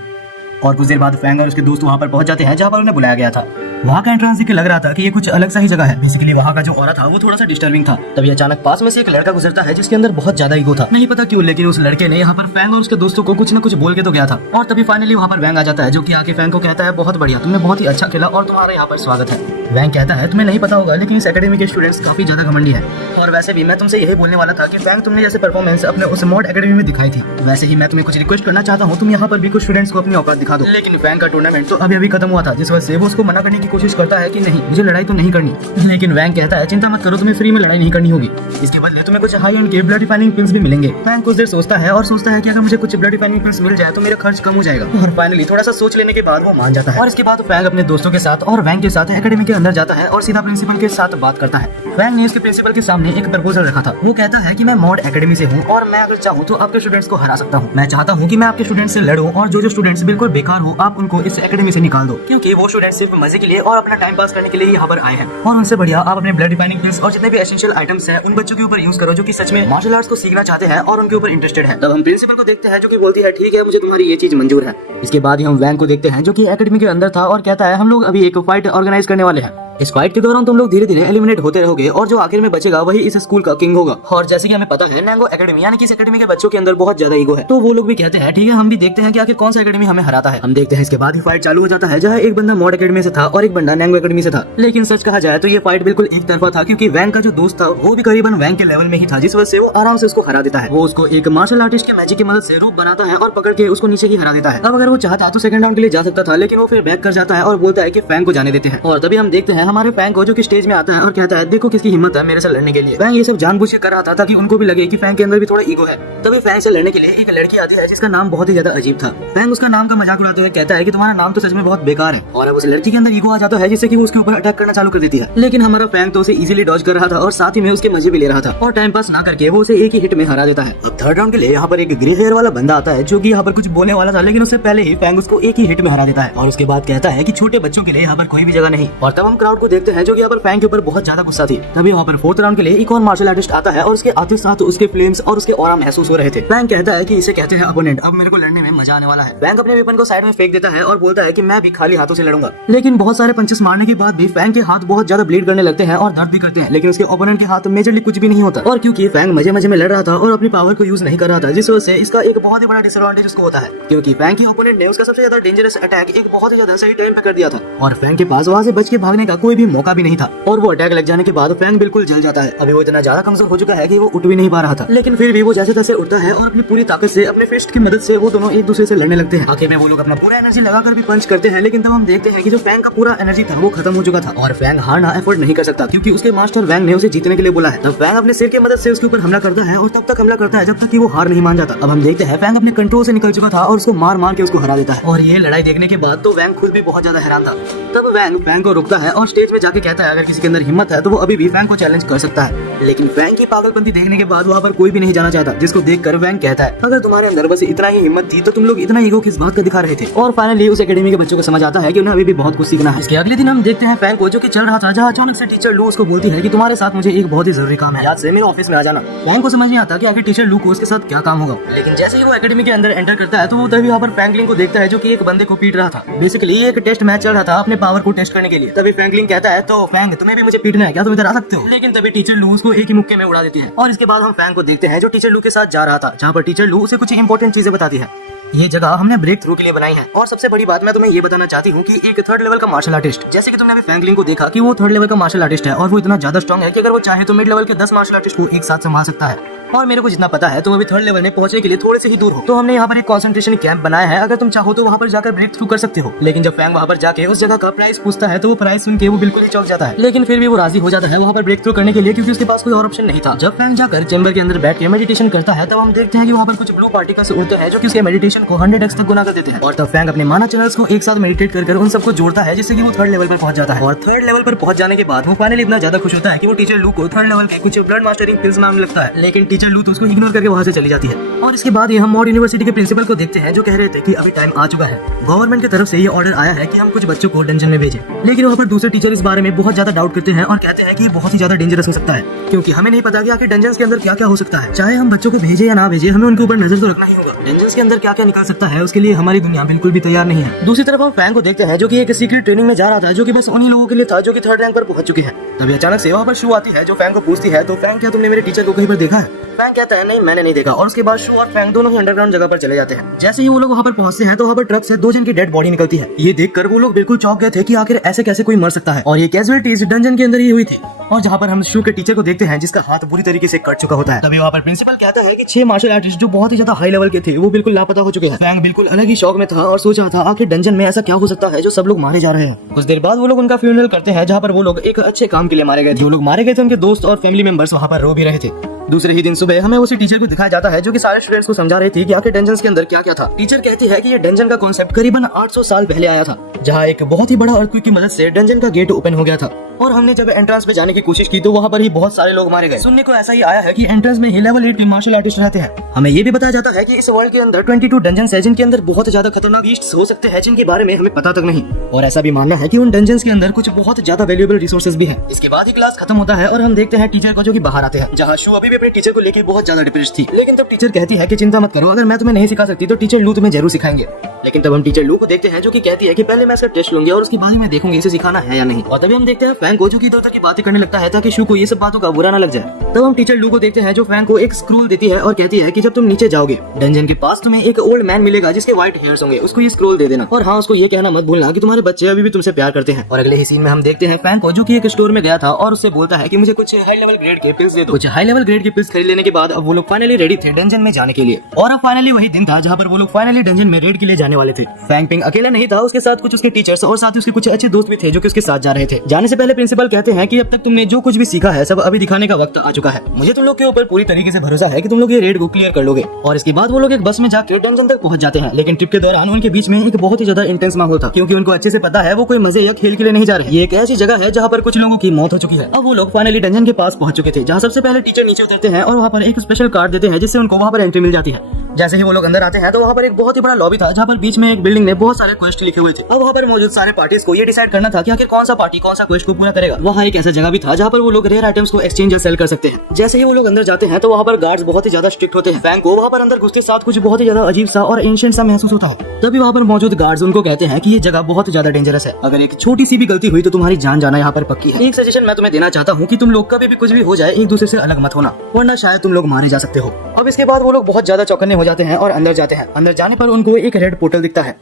और कुछ देर बाद फैंग और उसके दोस्त वहाँ पर पहुंच जाते हैं जहाँ पर उन्हें बुलाया गया था। वहाँ का एंट्रेंस देख के लग रहा था कि ये कुछ अलग सा ही जगह है। बेसिकली वहाँ का जो ऑरा था वो थोड़ा सा डिस्टर्बिंग था। तभी अचानक पास में से एक लड़का गुजरता है जिसके अंदर बहुत ज्यादा ईगो था। नहीं पता क्यों, लेकिन उस लड़के ने यहाँ पर फैंग और उसके दोस्तों को कुछ न कुछ बोल के तो गया था। और तभी फाइनली वहाँ पर वैंग आ जाता है जो कि आके फैंग को कहता है बहुत बढ़िया, तुमने बहुत ही अच्छा खेला और तुम्हारा यहाँ पर स्वागत है। वैंग कहता है तुम्हें नहीं पता होगा लेकिन इस एकेडमी के स्टूडेंट्स काफी ज्यादा घमंडी है। और वैसे भी मैं तुमसे यही बोलने वाला था कि फैंग तुमने जैसे परफॉर्मेंस अपने उस मॉड एकेडमी में दिखाई थी, वैसे ही मैं तुम्हें कुछ रिक्वेस्ट करना चाहता हूँ, तुम यहाँ पर भी कुछ स्टूडेंट्स को अपनी औकात दिखा दो। लेकिन फैंग का टूर्नामेंट तो अभी खत्म हुआ था, जिस वजह से वो उसको मना करने की कोशिश करता है कि नहीं मुझे लड़ाई तो नहीं करनी। लेकिन वैंग कहता है चिंता मत करो, तुम्हें फ्री में लड़ाई नहीं करनी होगी, इसके बदले तुम्हें कुछ हाई एंड के ब्लड डिफाइनिंग पिल्स भी मिलेंगे। फैंग कुछ देर सोचता है और सोचता है कि अगर मुझे कुछ ब्लड डिफाइनिंग पिल्स मिल जाए तो मेरा खर्च कम हो जाएगा। और फाइनली थोड़ा सा सोच लेने के बाद वो मान जाता है। और इसके बाद फैंग अपने दोस्तों के साथ और वैंग के साथ एकेडमी के अंदर जाता है और सीधा प्रिंसिपल के साथ बात करता है। फैंग ने उसके प्रिंसिपल के सामने एक प्रपोजल रखा था। वो कहता है कि मैं मॉड एकेडमी से हूँ और मैं अगर चाहूँ तो आपके स्टूडेंट्स को हरा सकता हूँ। मैं चाहता हूँ कि मैं आपके स्टूडेंट्स से लड़ूं और जो स्टूडेंट्स बिल्कुल बेकार हो आप उनको इस एकेडमी से निकाल दो, क्योंकि वो स्टूडेंट्स सिर्फ मजे के लिए और अपना टाइम पास करने के लिए यहाँ पर आए हैं। और उनसे बढ़िया आप अपने ब्लड डिफाइनिंग पिल्स और जितने भी एसेंशियल आइटम्स हैं उन बच्चों के ऊपर यूज करो जो कि सच में मार्शल आर्ट्स को सीखना चाहते हैं और उनके ऊपर इंटरेस्टेड है। तब हम प्रिंसिपल को देखते हैं जो कि बोलती है ठीक है मुझे तुम्हारी ये चीज मंजूर है। इसके बाद ही हम वैंग को देखते हैं जो कि एकेडमी के अंदर था और कहता है हम लोग अभी एक फाइट ऑर्गेनाइज करने वाले हैं। इस फाइट के दौरान तुम लोग धीरे धीरे एलिमिनेट होते रहोगे और जो आखिर में बचेगा वही इस स्कूल का किंग होगा। और जैसे कि हमें पता है नैंगो एकेडमी यानी कि इस एकेडमी के बच्चों के अंदर बहुत ज्यादा ईगो है, तो वो लोग भी कहते हैं ठीक है हम भी देखते हैं कि आखिर कौन सा एकेडमी हमें हराता है। हम देखते हैं इसके बाद ही फाइट चालू हो जाता है जहाँ एक बंदा मॉड एकेडमी से था और एक बंदा नैंगो एकेडमी से था। लेकिन सच कहा जाए तो ये फाइट बिल्कुल एक तरफा था, क्योंकि वैंग का जो दोस्त था वो भी करीबन वैंग के लेवल में ही था, जिस वजह से वो आराम से उसको हरा देता है। वो उसको एक मार्शल आर्टिस्ट के मैजिक की मदद से रूप बनाता है और पकड़ के उसको नीचे ही हरा देता है। अब अगर वो चाहता तो सेकंड राउंड के लिए जा सकता था, लेकिन वो फिर बैक कर जाता है और बोलता है कि फैंग को जाने देते हैं। और तभी हम देखते हैं हमारे फैंग को जो कि स्टेज में आता है और कहता है देखो किसकी हिम्मत है मेरे से लड़ने के लिए। फैंग ये सब जानबूझ के कर रहा था ताकि उनको भी लगे कि फैंग के अंदर भी थोड़ा ईगो है। तभी फैंग से लड़ने के लिए एक लड़की आती है जिसका नाम बहुत ही ज्यादा अजीब था। फैंग उसका नाम का मजाक उड़ाते हुए कहता है कि तुम्हारा नाम तो सच में बहुत बेकार है। और अब उस लड़की के अंदर ईगो आ जाता है जिससे कि वो उसके ऊपर अटैक करना चालू कर देती है। लेकिन हमारा फैंग तो उसे इजीली डॉज कर रहा था और साथ ही में उसके मजे भी ले रहा था और टाइम पास ना करके वो उसे एक ही हिट में हरा देता है। अब थर्ड राउंड के लिए यहाँ पर एक ग्रे हेयर वाला बंदा आता है जो कि यहाँ पर कुछ बोलने वाला था, लेकिन उससे पहले ही फैंग उसको एक ही हिट में हरा देता है। और उसके बाद कहता है कि छोटे बच्चों के लिए यहाँ पर कोई भी जगह नहीं। और तब हम क्राउड को देखते हैं जो कि यहाँ पर फैंग के ऊपर बहुत ज्यादा गुस्सा थी। तभी वहाँ पर फोर्थ राउंड के लिए एक और मार्शल आर्टिस्ट आता है और उसके आते साथ उसके फ्लेम्स और उसके ऑरा महसूस हो रहे थे। फैंग कहता है कि इसे कहते हैं अपोनेंट, अब मेरे को लड़ने में मजा आने वाला है। फैंग अपने वेपन को साइड में फेंक देता है और बोलता है कि मैं भी खाली हाथों से लड़ूंगा। लेकिन बहुत सारे पंचेस मारने के बाद भी फैंग के हाथ बहुत ज्यादा ब्लीड करने लगते हैं और दर्द भी करते हैं, लेकिन उसके ओपोनेंट के हाथ मेजरली कुछ भी नहीं होता। और क्योंकि फैंग मजे मजे में लड़ रहा था और अपनी पावर को यूज नहीं कर रहा था, जिस वजह से इसका एक बहुत ही बड़ा डिसएडवांटेज उसको होता है, क्योंकि फैंग के ओपोनेंट ने उसका सबसे ज्यादा डेंजरस अटैक एक बहुत ही ज्यादा सही टाइम पे कर दिया था और फैंग के पास वहाँ से बच के भागने का कोई भी मौका भी नहीं था। और वो अटैक लग जाने के बाद फैंग बिल्कुल जल जाता है। अभी वो इतना ज्यादा कमजोर हो चुका है कि वो उठ भी नहीं पा रहा था, लेकिन फिर भी वो जैसे तैसे उठता है और अपनी पूरी ताकत से अपने फिस्ट की मदद से वो दोनों एक दूसरे से लड़ने लगते हैं। आखिर में वो लोग अपना पूरा एनर्जी लगाकर भी पंच करते हैं, लेकिन तब हम देखते हैं कि जो फैंग का पूरा एनर्जी था वो खत्म हो चुका था और फैंग हारना एफोर्ड नहीं कर सकता, क्योंकि उसके मास्टर वैंग ने उसे जीतने के लिए बोला है। तब फैंग अपने सिर की मदद से उसके ऊपर हमला करता है और तब तक हमला करता है जब तक कि वो हार नहीं मान जाता। अब हम देखते हैं फैंग अपने कंट्रोल से निकल चुका था और उसको मार मार के उसको हरा देता है। और ये लड़ाई देखने के बाद तो वैंग खुद भी बहुत ज्यादा हैरान था। तब वैंग फैंग को रोकता है और स्टेज में जाके कहता है अगर किसी के अंदर हिम्मत है तो वो अभी भी फैंग को चैलेंज कर सकता है। लेकिन फैंग की पागलपंती देखने के बाद वहाँ पर कोई भी नहीं जाना चाहता, जिसको देखकर वैंग कहता है अगर तुम्हारे अंदर बस इतना ही हिम्मत थी तो तुम लोग इतना ईगो किस बात का दिखा रहे थे। और फाइनली उस एकेडमी के बच्चों को समझ आता है कि उन्हें अभी भी बहुत कुछ सीखना है। इसके अगले दिन हम देखते हैं फैंग को जो कि चल रहा था, जहाँ अचानक से टीचर लू उसको बोलती है कि तुम्हारे साथ मुझे एक बहुत ही जरूरी काम है, याद से मेरे ऑफिस में आ जाना। फैंग को समझ नहीं आता कि आखिर टीचर लू को उसके साथ क्या काम होगा, लेकिन जैसे ही वो एकेडमी के अंदर एंटर करता है तो वो तभी वहाँ पर फैंगलिंग को देखता है जो कि एक बंदे को पीट रहा था। बेसिकली ये एक टेस्ट मैच चल रहा था अपने पावर को टेस्ट करने के लिए। तभी फैंगलिंग कहता है तो फैंग तुम्हें भी मुझे पीटना है क्या, तुम इधर आ सकते हो। लेकिन तभी टीचर लू उसको एक ही मुक्के में उड़ा देती है। और इसके बाद हम फैंग को देखते हैं जो टीचर लू के साथ जा रहा था, जहाँ पर टीचर लू उसे कुछ इंपॉर्टेंट चीजें बताती है। ये जगह हमने ब्रेक थ्रू के लिए बनाई है। और सबसे बड़ी बात मैं तुम्हें ये बताना चाहती हूँ कि एक थर्ड लेवल का मार्शल आर्टिस्ट, जैसे कि तुमने अभी फैंगलिंग को देखा कि वो थर्ड लेवल का मार्शल आर्टिस्ट है और वो इतना ज्यादा स्ट्रॉन्ग है कि अगर वो चाहे तो मिड लेवल के 10 मार्शल आर्टिस्ट को एक साथ संभाल सकता है। और मेरे को जितना पता है तुम अभी थर्ड लेवल में पहुंचने के लिए थोड़े से ही दूर हो। तो हमने यहाँ पर एक कंसंट्रेशन कैंप बनाया है, अगर तुम चाहो तो वहाँ पर जाकर ब्रेक थ्रू कर सकते हो। लेकिन जब फैंग वहाँ पर जाके उस जगह का प्राइस पूछता है तो वो प्राइस सुन के वो बिल्कुल ही चौंक जाता है, लेकिन फिर भी वो राजी हो जाता है वहाँ पर ब्रेक थ्रू करने के लिए, क्योंकि उसके पास कोई और ऑप्शन नहीं था। जब फैंग जाकर चैम्बर के अंदर बैठ के मेडिटेशन करता है तब हम देखते हैं कि वहाँ पर कुछ ब्लू पार्टिकल्स उड़ते हैं जो कि उसके मेडिटेशन को 100x तक गुना कर देते हैं। और तब फैंग अपने माना चैनल्स को एक साथ मेडिटेट कर उन सबको जोड़ता है, जिससे कि वो थर्ड लेवल पर पहुंच जाता है। और थर्ड लेवल पर पहुंच जाने के बाद वो फाइनली इतना ज्यादा खुश होता है कि वो टीचर लू को थर्ड लेवल के कुछ ब्लड मास्टरिंग पिल्स मांगने लगता है, लेकिन टीचर लू तो उसको इग्नोर करके वहाँ से चली जाती है। और इसके बाद हम मॉड यूनिवर्सिटी के प्रिंसिपल को देखते हैं जो कह रहे थे कि अभी टाइम आ चुका है, गवर्नमेंट की तरफ से ये ऑर्डर आया है कि हम कुछ बच्चों को डंजन में भेजें। लेकिन वहाँ पर दूसरे टीचर इस बारे में बहुत ज्यादा डाउट करते हैं और कहते हैं कि ये बहुत ही ज्यादा डेंजरस हो सकता है, क्योंकि हमें नहीं पता कि आखिर डंजन के अंदर क्या क्या हो सकता है। चाहे हम बच्चों को भेजे या ना भेजे, हमें उनके ऊपर नजर तो रखना ही होगा। डंजन के अंदर क्या क्या निकल सकता है उसके लिए हमारी दुनिया बिल्कुल भी तैयार नहीं है। दूसरी तरफ हम फैंग को देखते हैं जो कि एक सीक्रेट ट्रेनिंग में जा रहा था, जो कि बस उन्हीं लोगों के लिए था जो कि थर्ड रैंक पर पहुंच चुके हैं। तभी अचानक से वहाँ पर शू आती है जो फैंग को पूछती है, तो फैंग क्या तुमने मेरे टीचर को कहीं पर देखा है? फैंग कहता है नहीं मैंने नहीं देखा। और उसके बाद शू और फैंग दोनों ही अंडरग्राउंड जगह पर चले जाते हैं। जैसे ही वो लोग वहाँ पर पहुंचते हैं तो वहाँ पर ट्रक से 2 जन की डेड बॉडी निकलती है। ये देखकर वो लोग बिल्कुल चौंक गए थे कि आखिर ऐसे कैसे कोई मर सकता है, और ये कैजुअलिटीज डंजन के अंदर ही हुई थी। और जहाँ पर हम शू के टीचर को देखते हैं जिसका हाथ बुरी तरीके से कट चुका होता है। तभी वहाँ पर प्रिंसिपल कहता है कि 6 मार्शल आर्टिस्ट जो बहुत ही ज्यादा हाई लेवल के थे वो बिल्कुल लापता हो चुके हैं। फैंग बिल्कुल अलग ही शौक में था और सोच रहा था आखिर डंजन में ऐसा क्या हो सकता है जो सब लोग मारे जा रहे हैं। कुछ देर बाद वो लोग उनका फ्यूनरल करते हैं, जहाँ पर वो लोग एक अच्छे काम के लिए मारे गए। जो लोग मारे गए थे उनके दोस्त और फैमिली मेंबर्स वहाँ पर रो भी रहे थे। दूसरे ही दिन सुबह हमें उसी टीचर को दिखाया जाता है जो कि सारे स्टूडेंट्स को समझा रही थी कि आखिर डंजन्स के अंदर क्या क्या था। टीचर कहती है कि ये डंजन का कॉन्सेप्ट करीबन 800 साल पहले आया था, जहाँ एक बहुत ही बड़ा अर्थक्वेक की मदद से डंजन का गेट ओपन हो गया था। और हमने जब एंट्रेंस पे जाने की कोशिश की तो वहाँ पर ही बहुत सारे लोग मारे गए। सुनने को ऐसा ही आया है कि एंट्रेंस में ही लेवल 8 मार्शल आर्टिस्ट रहते हैं। हमें ये भी बताया जाता है कि इस वर्ल्ड के अंदर 22 डंजन्स है जिनके अंदर बहुत ज्यादा खतरनाक बीस्ट्स हो सकते हैं जिनके बारे में हमें पता तक नहीं। और ऐसा भी मानना है कि उन डंजन्स के अंदर कुछ बहुत ज्यादा वैल्यूएबल रिसोर्सेज भी है। इसके बाद ही क्लास खत्म होता है और हम देखते हैं टीचर को जो कि बाहर आते हैं, जहाँ शू अभी भी अपने टीचर को लेकर बहुत ज्यादा डिप्रेस थी। लेकिन तब टीचर कहती है कि चिंता मत करो, अगर मैं तुम्हें नहीं सिखा सकती तो टीचर लू तुम्हें जरूर सिखाएंगे। लेकिन तब हम टीचर लू को देखते हैं जो कि कहती है कि पहले मैं इसका टेस्ट लूंगी और उसके बाद ही मैं देखूंगी इसे सिखाना है या नहीं। और तभी हम देखते हैं फैंग को जो कि इधर की बातें करने लगता है ताकि शू को ये सब बातों का बुरा ना लग जाए। तब हम टीचर लू को देखते हैं जो फैंग को एक स्क्रोल देती है और कहती है कि जब तुम नीचे जाओगे डंजन के पास तुम्हें एक ओल्ड मैन मिलेगा जिसके व्हाइट हेयर्स होंगे, उसको ये स्क्रोल दे देना। और हाँ, उसको ये कहना मत भूलना कि तुम्हारे बच्चे अभी भी तुमसे प्यार करते हैं। और अगले ही सीन में हम देखते हैं फैंग को जो कि एक स्टोर में गया था और उससे बोलता है कि मुझे कुछ हाई लेवल ग्रेड के पिल्स दे दो। कुछ हाई लेवल ग्रेड के पिल्स खरीद लेने के बाद अब वो लोग फाइनली रेडी थे डंजन में जाने के लिए। और अब फाइनली वही दिन था जहाँ पर वो लोग फाइनली डंजन में रेड के लिए जाने वाले थे। फैंग पिंग अकेला नहीं था, उसके साथ कुछ उसके टीचर्स और साथ ही उसके कुछ अच्छे दोस्त भी थे जो कि उसके साथ जा रहे थे। जाने से पहले प्रिंसिपल कहते हैं कि अब तक तुमने जो कुछ भी सीखा है सब अभी दिखाने का वक्त आ चुका है। मुझे तुम लोग के ऊपर पूरी तरीके से भरोसा है कि तुम लोग ये रेड को क्लियर कर लोगे। और इसके बाद वो लोग एक बस में जाकर डंजन तक पहुंच जाते हैं। लेकिन ट्रिप के दौरान उनके बीच में एक बहुत ही ज्यादा इंटेंस माहौल था, क्योंकि उनको अच्छे से पता है वो कोई मजे या खेल के लिए नहीं जा रहे। ये एक ऐसी जगह है जहाँ पर कुछ लोगों की मौत हो चुकी है। अब वो लोग फाइनली डंजन के पास पहुंच चुके थे, जहाँ सबसे पहले टीचर नीचे उतरते हैं और वहाँ पर एक स्पेशल कार्ड देते हैं जिससे उनको वहाँ पर एंट्री मिल जाती है। जैसे ही वो लोग अंदर आते हैं तो वहाँ पर एक बहुत ही बड़ा लॉबी था जहाँ पर बीच में एक बिल्डिंग में बहुत सारे क्वेस्ट लिखे हुए थे। अब वहाँ पर मौजूद सारे पार्टीज को ये डिसाइड करना था कि आखिर कौन सा पार्टी कौन सा क्वेस्ट को पूरा करेगा। वहाँ एक ऐसा जगह भी था जहाँ पर वो लोग रेयर आइटम्स को एक्सचेंज या सेल कर सकते हैं। जैसे ही वो लोग अंदर जाते हैं तो वहाँ पर गार्ड्स बहुत ही ज्यादा स्ट्रिक्ट होते हैं। फैंग को वहाँ पर अंदर घुसते साथ कुछ बहुत ही ज्यादा अजीब सा और एंशिएंट सा महसूस होता है। तभी वहाँ पर मौजूद गार्ड्स उनको कहते हैं कि ये जगह बहुत ही ज्यादा डेंजरस है, अगर एक छोटी सी भी गलती हुई तो तुम्हारी जान जाना यहाँ पर पक्की है। एक सजेशन मैं तुम्हें देना चाहता हूँ कि तुम लोग कभी भी कुछ भी हो जाए एक दूसरे से अलग मत होना, वरना शायद तुम लोग मारे जा सकते हो। अब इसके बाद वो लोग बहुत ज्यादा चौकन्ने हो जाते हैं और अंदर जाते हैं। अंदर जाने पर उनको एक रेड पोर्टल दिखता है।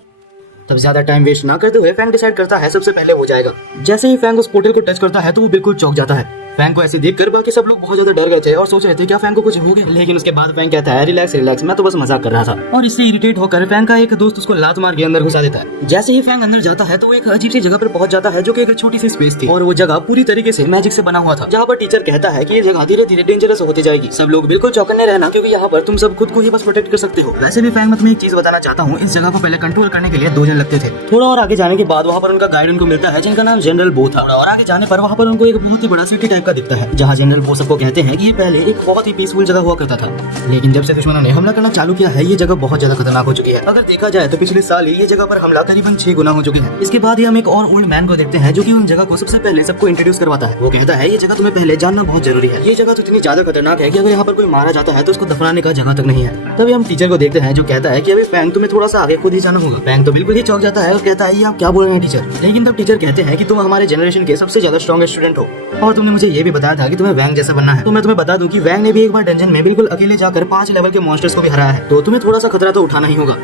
तब ज्यादा टाइम वेस्ट ना करते हुए फैंग डिसाइड करता है सबसे पहले वो जाएगा। जैसे ही फैंग उस पोर्टल को टच करता है तो वो बिल्कुल चौंक जाता है। फैंग को ऐसे देखकर बाकी सब लोग बहुत ज्यादा डर गए थे और सोच रहे थे क्या फैंग को कुछ हो गया। लेकिन उसके बाद फैंग कहता है रिलैक्स रिलैक्स, मैं तो बस मजाक कर रहा था। और इससे इरिटेट होकर फैंग का एक दोस्त उसको लात मार के अंदर घुसा देता है। जैसे ही फैंग अंदर जाता है तो वो एक अजीब सी जगह पर पहुंच जाता है जो कि एक छोटी सी स्पेस थी और वो जगह पूरी तरीके से मैजिक से बना हुआ था, जहाँ पर टीचर कहता है कि ये जगह धीरे धीरे डेंजरस होती जाएगी, सब लोग बिल्कुल चौकन्ने रहना क्योंकि यहाँ पर तुम सब खुद को ही बस प्रोटेक्ट कर सकते हो। वैसे भी फैंग, मैं तुम्हें एक चीज बताना चाहता हूँ, इस जगह को पहले कंट्रोल करने के लिए 2 जन लगते थे। थोड़ा और आगे जाने के बाद वहाँ पर उनका गाइड उनको मिलता है जिनका नाम जनरल बो था। और आगे जाने पर वहाँ पर उनको एक बहुत ही बड़ा सिटी टाइप का दिखता है, जहाँ जनरल बो सबको कहते हैं कि ये पहले एक बहुत ही पीसफुल जगह हुआ करता था, लेकिन जब से दुश्मनों ने हमला करना चालू किया है ये जगह बहुत ज्यादा खतरनाक हो चुकी है। अगर देखा जाए तो पिछले साल ही ये जगह पर हमला करीबन 6 गुना हो चुके हैं। इसके बाद ही हम एक और ओल्ड मैन को देखते हैं जो कि उन जगह को सबसे पहले सबको इंट्रोड्यूस करवाता है। वो कहता है ये जगह तुम्हें पहले जानना बहुत जरूरी है, ये जगह तो इतनी ज्यादा खतरनाक है कि अगर यहाँ पर कोई मारा जाता है तो उसको दफनाने का जगह तक नहीं है। तभी हम टीचर को देखते हैं जो कहता है कि अभी फैंग तुम्हें थोड़ा सा आगे खुद ही जाना होगा। फैंग तो बिल्कुल ही चौंक जाता है और कहता है ये आप क्या बोल रहे हैं टीचर। लेकिन तब टीचर कहते हैं कि तुम हमारे जनरेशन के सबसे ज्यादा स्ट्रॉन्गेस्ट स्टूडेंट हो और तुमने मुझे ये भी बताया था कि तुम्हें वैंग जैसा बनना है। तो मैं तुम्हें बता दूं कि वैंग ने भी एक बार डंजन में बिल्कुल अकेले जाकर 5 लेवल के मॉन्स्टर्स को भी हराया है, तो तुम्हें थोड़ा सा खतरा तो उठाना ही होगा।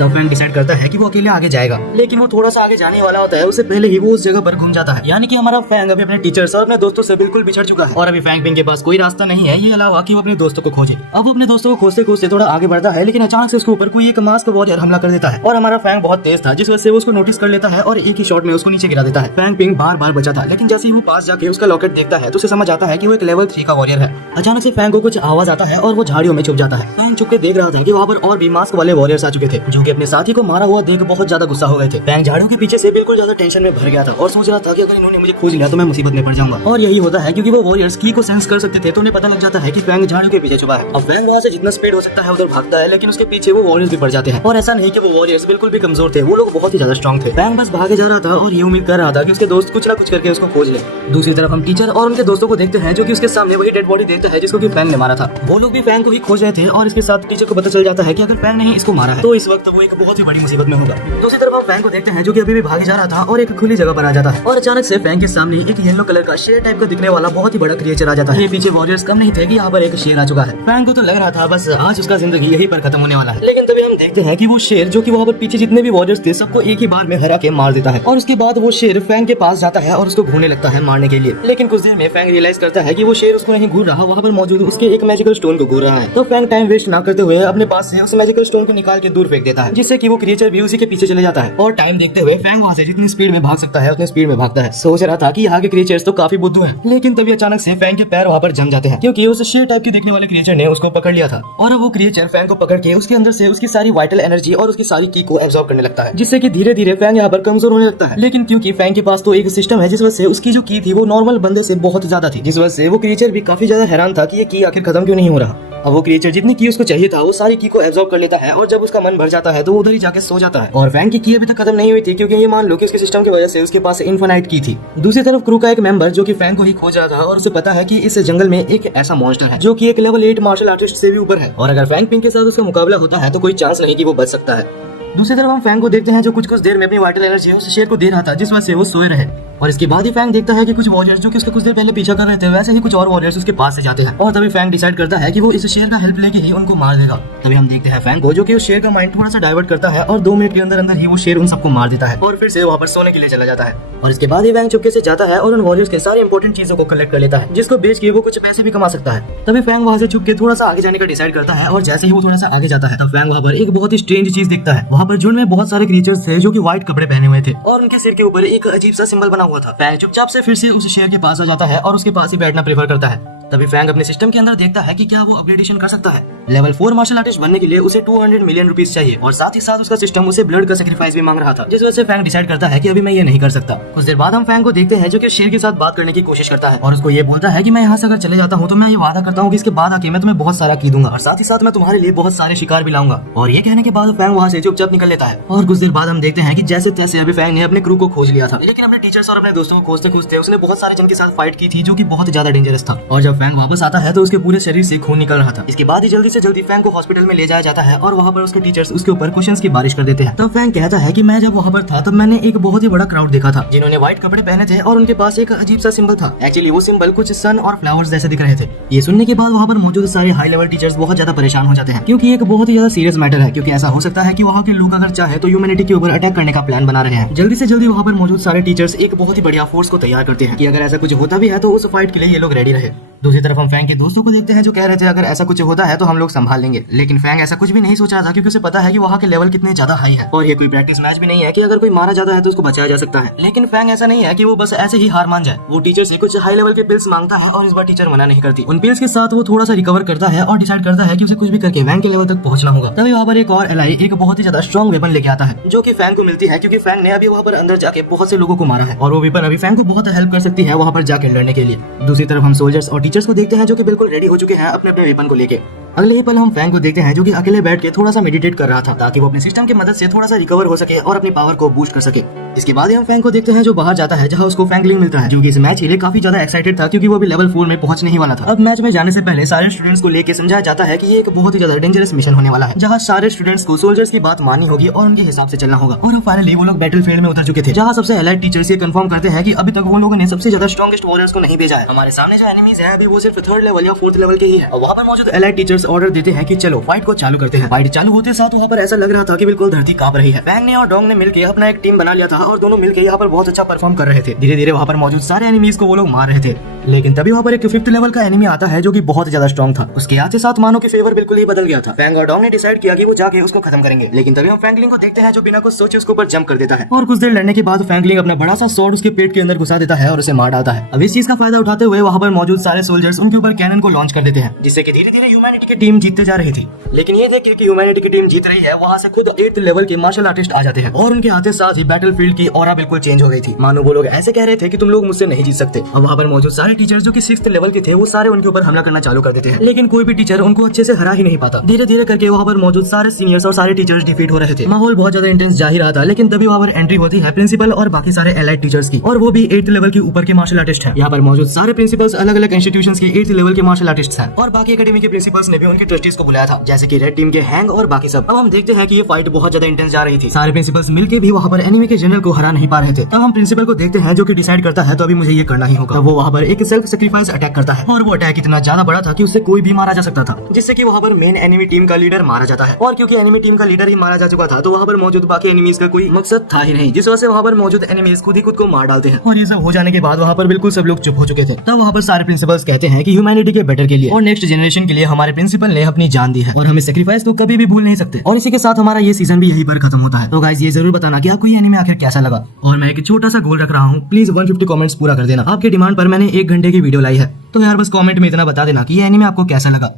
तब फैंग डिसाइड करता है कि वो अकेले आगे जाएगा, लेकिन वो थोड़ा सा आगे जाने वाला होता है उससे पहले ही वो उस जगह पर घूम जाता है। यानी कि हमारा फैंग अभी अपने टीचर्स और अपने दोस्तों से बिल्कुल बिछड़ चुका है और अभी फैंग पिंग के पास कोई रास्ता नहीं है ये अलावा कि वो अपने दोस्तों को खोजे। अब वो अपने दोस्तों को खोजते खोजते थोड़ा आगे बढ़ता है, लेकिन अचानक से उसके ऊपर कोई एक मास्क वॉरियर हमला कर देता है और हमारा फैंग बहुत तेज था जिस वजह से वो उसको नोटिस कर लेता है और एक ही शॉट में उसको नीचे गिरा देता है। फैंग पिंग बार बार बचा था, लेकिन जैसे ही वो पास जाके उसका लॉकेट देखता है तो उसे समझ आता है कि वो एक लेवल 3 का वॉरियर है। अचानक से फैंग को कुछ आवाज आता है और वो झाड़ियों में छुप जाता है। फैंग छुप के देख रहा था कि वहाँ पर और भी मास्क वाले वॉरियर्स आ चुके थे जो कि अपने साथी को मारा हुआ देख बहुत ज्यादा गुस्सा हो गए थे। फैंग झाड़ियों के पीछे से बिल्कुल ज्यादा टेंशन में भर गया था और सोच रहा था कि अगर इन्होंने मुझे खोज लिया तो मैं मुसीबत में पड़ जाऊंगा। और यही होता है क्योंकि वो वॉरियर्स की को सेंस कर सकते थे तो उन्हें पता लग जाता है कि फैंग झाड़ियों के पीछे छुपा है। अब फैंग वहाँ से जितना स्पीड हो सकता है उधर भागता है, लेकिन उसके पीछे वो वॉरियर्स भी पड़ जाते हैं। और ऐसा नहीं कि वो वॉरियर्स बिल्कुल भी कमजोर थे, वो लोग बहुत ही ज्यादा स्ट्रॉन्ग थे। फैंग बस भागे जा रहा था और ये उम्मीद कर रहा था कि उसके दोस्त कुछ ना कुछ करके उसको खोज ले। दूसरी तरफ हम टीचर और उनके दोस्तों को देखते हैं जो कि उसके सामने वही डेड बॉडी देखता है जिसको कि फैंग ने मारा था। वो लोग भी फैंग को ही खोज रहे थे और इसके साथ टीचर को पता चल जाता है कि अगर फैंग ने इसको मारा है तो इस वक्त वो एक बहुत ही बड़ी मुसीबत में होगा। दूसरी तरफ हम फैंग को देखते हैं जो कि अभी भी भागे जा रहा था और एक खुली जगह पर आ जाता है और अचानक से फैंग के सामने एक येलो कलर का शेर टाइप का दिखने वाला बहुत ही बड़ा क्रिएचर आ जाता है। ये पीछे वॉरियर्स कम नहीं थे कि यहाँ पर एक शेर आ चुका है। फैंग को तो लग रहा था बस आज उसका जिंदगी यहीं पर खत्म होने वाला है, लेकिन तभी हम देखते हैं कि वो शेर जो कि वहाँ पर पीछे जितने भी वॉरियर्स थे सबको एक ही बार में हरा के मार देता है। और उसके बाद वो शेर फैंग के पास जाता है और उसको घूरने लगता है मारने के लिए, लेकिन कुछ देर में फैंग रियलाइज करता है कि वो शेर उसको नहीं घूर रहा, वहाँ पर मौजूद उसके एक मैजिकल स्टोन को घूर रहा है। तो फैंग टाइम वेस्ट ना करते हुए अपने पास से उस मैजिकल स्टोन को निकाल के दूर फेंक देता है, जिससे कि वो क्रिएचर भी उसी के पीछे चले जाता है। और टाइम देखते हुए फैंग वहाँ से जितनी स्पीड में भाग सकता है उतनी स्पीड में भागता है। सोच रहा था कि यहाँ के क्रिएचर्स तो काफी बुद्धू हैं, लेकिन तभी अचानक से फैंग के पैर वहाँ पर जम जाते हैं क्योंकि उस शेर टाइप के दिखने वाले क्रिएचर ने उसको पकड़ लिया था। और अब वो क्रिएचर फैंग को पकड़ के उसके अंदर से उसकी सारी वाइटल एनर्जी और उसकी सारी की को एब्जॉर्ब करने लगता है, जिससे कि धीरे धीरे फैंग यहाँ पर कमजोर होने लगता है। लेकिन क्योंकि फैंग के पास तो एक सिस्टम है जिस वजह से उसकी जो की थी वो नॉर्मल बंदे से बहुत ज्यादा थी, जिस वजह से वो क्रिएचर भी काफी ज्यादा हैरान था कि ये की आखिर खत्म क्यों नहीं हो रहा। अब वो क्रिएचर जितनी की उसको चाहिए था वो सारी की को एब्जॉर्ब कर लेता है और जब उसका मन भर जाता है तो वो उधर ही जाके सो जाता है। और फैंग की अभी तक खत्म नहीं हुई थी क्योंकि ये मान लो कि उसके सिस्टम की वजह से उसके पास इनफाइनाइट की थी। दूसरी तरफ क्रू का एक मेंबर जो कि फैंग को ही खोज रहा था और उसे पता है कि इस जंगल में एक ऐसा मॉन्स्टर है जो कि एक लेवल 8 मार्शल आर्टिस्ट से भी ऊपर है और अगर फैंग पिंग के साथ उसका मुकाबला होता है तो कोई चांस नहीं कि वो बच सकता है। दूसरी तरफ हम फैंग को देखते हैं जो कुछ देर में अपनी वाइटल एनर्जी उस शेर को दे रहा था जिस वजह से वो सोए रहे। और इसके बाद ही फैंग देखता है कि कुछ वॉरियर्स जो कि उसके कुछ देर पहले पीछा कर रहे थे वैसे ही कुछ और वॉरियर्स उसके पास से जाते हैं और तभी फैंग डिसाइड करता है कि वो इस शेर का हेल्प लेके ही उनको मार देगा। तभी हम देखते हैं फैंग को जो कि उस शेर का माइंड थोड़ा सा डाइवर्ट करता है और 2 मिनट के अंदर अंदर ही वो शेर उन सबको मार देता है और फिर से वहाँ पर सोने के लिए चला जाता है। और इसके बाद ही फैंग चुपके से जाता है और उन वॉरियर्स के सारी इंपॉर्टेंट चीजों को कलेक्ट कर लेता है जिसको बेच के वो कुछ पैसे भी कमा सकता है। तभी फैंग वहाँ से छुप के थोड़ा सा आगे जाने का डिसाइड करता है और जैसे ही वो थोड़ा सा आगे जाता है तब फैंग वहाँ पर एक बहुत ही स्ट्रेंज चीज दिखता है। वहाँ पर झुंड में बहुत सारे क्रिएचर्स थे जो कि व्हाइट कपड़े पहने हुए थे और उनके सिर के ऊपर एक अजीब सा सिंबल बना हुआ था। फैंग चुपचाप से फिर से उस शेर के पास आ जाता है और उसके पास ही बैठना प्रेफर करता है। तभी फैंग अपने सिस्टम के अंदर देखता है कि क्या वो अपग्रेडेशन कर सकता है। लेवल 4 मार्शल आर्टिस्ट बनने के लिए उसे 200 मिलियन रुपीस चाहिए और साथ ही साथ उसका सिस्टम उसे ब्लड का सेक्रीफाइस भी मांग रहा था, जिस वजह से फैंग डिसाइड करता है कि अभी मैं ये नहीं कर सकता। कुछ देर बाद हम फैंग को देखते हैं जो कि शेर के साथ बात करने की कोशिश करता है और उसको ये बोलता है कि मैं यहाँ से अगर चले जाता हूँ तो मैं ये वादा करता हूँ कि इसके बाद आके मैं तुम्हें बहुत सारा की दूंगा और साथ ही साथ मैं तुम्हारे लिए बहुत सारे शिकार भी लाऊंगा। और ये कहने के बाद फैंग वहाँ से चुपचाप निकल लेता है। और कुछ देर बाद हम देखते हैं कि जैसे तैसे अभी फैंग ने अपने क्रू को खोज लिया था, लेकिन अपने टीचर्स और अपने दोस्तों को खोजते खोजते उसने बहुत सारे जन के साथ फाइट की थी जो कि बहुत ज्यादा डेंजरस था। और जब फैंग वापस आता है तो उसके पूरे शरीर से खून निकल रहा था। इसके बाद ही जल्दी से जल्दी फैंग को हॉस्पिटल में ले जाया जाता है और वहाँ पर उसके टीचर्स उसके ऊपर क्वेश्चंस की बारिश कर देते हैं। तब फैंग कहता है कि मैं जब वहाँ पर था तब मैंने एक बहुत ही बड़ा क्राउड देखा था जिन्होंने व्हाइट कपड़े पहने थे और उनके पास एक अजीब सा सिंबल था। एक्चुअली वो सिंबल कुछ सन और फ्लावर्स जैसे दिख रहे थे। ये सुनने के बाद वहाँ पर मौजूद सारे हाई लेवल टीचर्स बहुत ज्यादा परेशान हो जाते हैं क्योंकि एक बहुत ही ज्यादा सीरियस मैटर है, क्योंकि ऐसा हो सकता है कि वहाँ के लोग अगर चाहे तो ह्यूमैनिटी के ऊपर अटैक करने का प्लान बना रहे हैं। जल्दी से जल्दी वहाँ पर मौजूद सारे टीचर्स एक बहुत ही बढ़िया फोर्स को तैयार करते हैं कि अगर ऐसा कुछ होता भी है तो उस फाइट के लिए ये लोग रेडी रहे। दूसरी तरफ हम फैंग के दोस्तों को देखते हैं जो कह रहे थे अगर ऐसा कुछ होता है तो हम लोग संभाल लेंगे, लेकिन फैंग ऐसा कुछ भी नहीं सोच रहा था क्योंकि उसे पता है कि वहाँ के लेवल कितने ज्यादा हाई है और ये कोई प्रैक्टिस मैच भी नहीं है कि अगर कोई मारा जाता है तो उसको बचाया जा सकता है। लेकिन फैंग ऐसा नहीं है कि वो बस ऐसे ही हार मान जाए। वो टीचर से कुछ हाई लेवल के पिल्स मांगता है और इस बार टीचर मना नहीं करती। उन पिल्स के साथ वो थोड़ा सा रिकवर करता है और डिसाइड करता है कि उसे कुछ भी करके फैंग के लेवल तक पहुंचना होगा। तभी वहाँ पर एक और एलाई एक बहुत ही ज्यादा स्ट्रॉन्ग वेपन लेके आता है जो कि फैंग को मिलती है क्योंकि फैंग ने अभी वहाँ पर अंदर जाके बहुत से लोगों को मारा है और वो वेपन अभी फैंग को बहुत हेल्प कर सकती है वहाँ पर जाके लड़ने के लिए। दूसरी तरफ हम सोल्जर्स और टीचर्स को देखते हैं जो कि बिल्कुल रेडी हो चुके हैं अपने अपने वेपन को लेके। अगले ही पल हम फैंग को देखते हैं जो कि अकेले बैठ के थोड़ा सा मेडिटेट कर रहा था ताकि वो अपने सिस्टम की मदद से थोड़ा सा रिकवर हो सके और अपनी पावर को बूस्ट कर सके। इसके बाद हम फैंग को देखते हैं जो बाहर जाता है जहाँ उसको फैंगलिंग मिलता है जो कि इस मैच के लिए काफी ज्यादा एक्साइटेड था क्योंकि वो अभी लेवल 4 में पहुंचने ही वाला था। अब मैच में जाने से पहले सारे स्टूडेंट्स को लेकर समझाया जाता है कि ये एक बहुत ही ज्यादा डेंजरस मिशन होने वाला है जहाँ सारे स्टूडेंट्स को सोल्जर्स की बात माननी होगी और उनके हिसाब से चलना होगा। और फाइनली वो लोग बैटल फील्ड में उतर चुके थे जहाँ सबसे एलाइट टीचर्स ये कंफर्म करते हैं कि अभी तक वो लोगों ने सबसे ज्यादा स्ट्रॉन्गेस्ट वॉरियर्स को नहीं भेजा है। हमारे सामने जो एनिमीज है अभी वो सिर्फ 3rd लेवल या 4th लेवल के ही है और वहाँ पर मौजूद एलाइट टीचर्स ऑर्डर देते हैं कि चलो फाइट को चालू करते हैं। फाइट चालू होते साथ वहाँ पर ऐसा लग रहा था कि बिल्कुल धरती कांप रही है। फैंग ने और डोंग ने मिलकर अपना एक टीम बना लिया था और दोनों मिलकर यहाँ पर बहुत अच्छा परफॉर्म कर रहे थे। धीरे धीरे वहाँ पर मौजूद सारे एनिमीज को वो लोग मार रहे थे, लेकिन तभी वहाँ पर एक 5th लेवल का एनिमी आता है जो कि बहुत ज्यादा स्ट्रॉन्ग था। उसके आते साथ मानो के फेवर बिल्कुल ही बदल गया था। फैंग और डोंग ने डिसाइड किया कि वो जाके उसको खत्म करेंगे, लेकिन तभी हम फ्रैंकलिन को देखते हैं जो बिना कुछ सोचे उसके ऊपर जंप कर देता है और कुछ देर लड़ने के बाद फ्रैंकलिन अपना बड़ा सा स्वॉर्ड उसके पेट के अंदर घुसा देता है और उसे मार डालता है। अब इस चीज का फायदा उठाते हुए वहाँ पर मौजूद सारे सोल्जर्स उनके ऊपर कैनन को लॉन्च कर देते हैं, जिससे कि धीरे धीरे ह्यूमैनिटी की टीम जीतते जा रही थी। लेकिन ये देखिए कि ह्यूमैनिटी की टीम जीत रही है, वहाँ से खुद 8th लेवल के मार्शल आर्टिस्ट आ जाते हैं और उनके आते साथ ही बैटलफील्ड की ऑरा बिल्कुल चेंज हो गई थी। मानो वो लोग ऐसे कह रहे थे कि तुम लोग मुझसे नहीं जीत सकते। अब वहाँ पर मौजूद सारे टीचर्स जो कि 6th लेवल के थे वो सारे उनके ऊपर हमला करना चालू कर देते हैं, लेकिन कोई भी टीचर उनको अच्छे से हरा ही नहीं पाता। धीरे धीरे करके वहाँ पर मौजूद सारे सीनियर्स और सारे टीचर्स डिफीट हो रहे थे। माहौल बहुत ज्यादा इंटेंस जा ही रहा था, लेकिन तभी वहाँ पर एंट्री होती है प्रिंसिपल और बाकी सारे एलाइड टीचर्स की, और वो भी 8th लेवल के ऊपर के मार्शल आर्टिस्ट है। यहाँ पर मौजूद सारे प्रिंसिपल्स अलग अलग इंस्टीट्यूशंस के 8th लेवल के मार्शल आर्टिस्ट हैं और बाकी एकेडमी के प्रिंसिपल्स ने भी उनके ट्रस्टीज को बुलाया था, जैसे कि रेड टीम के हैंग और बाकी सब। अब हम देखते हैं कि ये फाइट बहुत ज्यादा इंटेंस जा रही थी। सारे प्रिंसिपल्स मिलकर भी वहाँ पर एनिमी के जनरल को हरा नहीं पा रहे थे। तब हम प्रिंसिपल को देखते हैं जो कि डिसाइड करता है तो अभी मुझे ये करना ही होगा। वो वहाँ पर एक सेल्फ सेक्रीफाइस अटैक करता है और वो अटैक इतना ज्यादा बड़ा था कि उससे कोई भी मारा जा सकता था, जिससे कि वहाँ पर मेन एनिमी टीम का लीडर मारा जाता है। और क्योंकि एनिमी टीम का लीडर ही मारा जा चुका था तो वहाँ पर मौजूद बाकी एनिमीज का कोई मकसद था ही नहीं, जिस वजह से वहाँ पर मौजूद एनिमीज खुद ही खुद को मार डालते हैं। और ये सब हो जाने के बाद वहाँ पर बिल्कुल सब लोग चुप हो चुके थे। तब वहाँ पर सारे प्रिंसिपल्स कहते हैं कि ह्यूमैनिटी के बेटर के लिए और नेक्स्ट जनरेशन के लिए हमारे प्रिंसिपल ने अपनी जान दी है और हमें सेक्रीफाइस तो कभी भी भूल नहीं सकते। और इसी के साथ हमारा ये सीजन भी यहीं पर खत्म होता है। तो गाइस ये जरूर बताना कि आपको ये एनीमे आखिर कैसा लगा, और मैं एक छोटा सा गोल रख रहा हूँ, प्लीज 150 कमेंट्स पूरा कर देना। आपके डिमांड पर मैंने 1 घंटे की वीडियो लाई है, तो यार बस कमेंट में इतना बता देना कि ये एनीमे आपको कैसा लगा।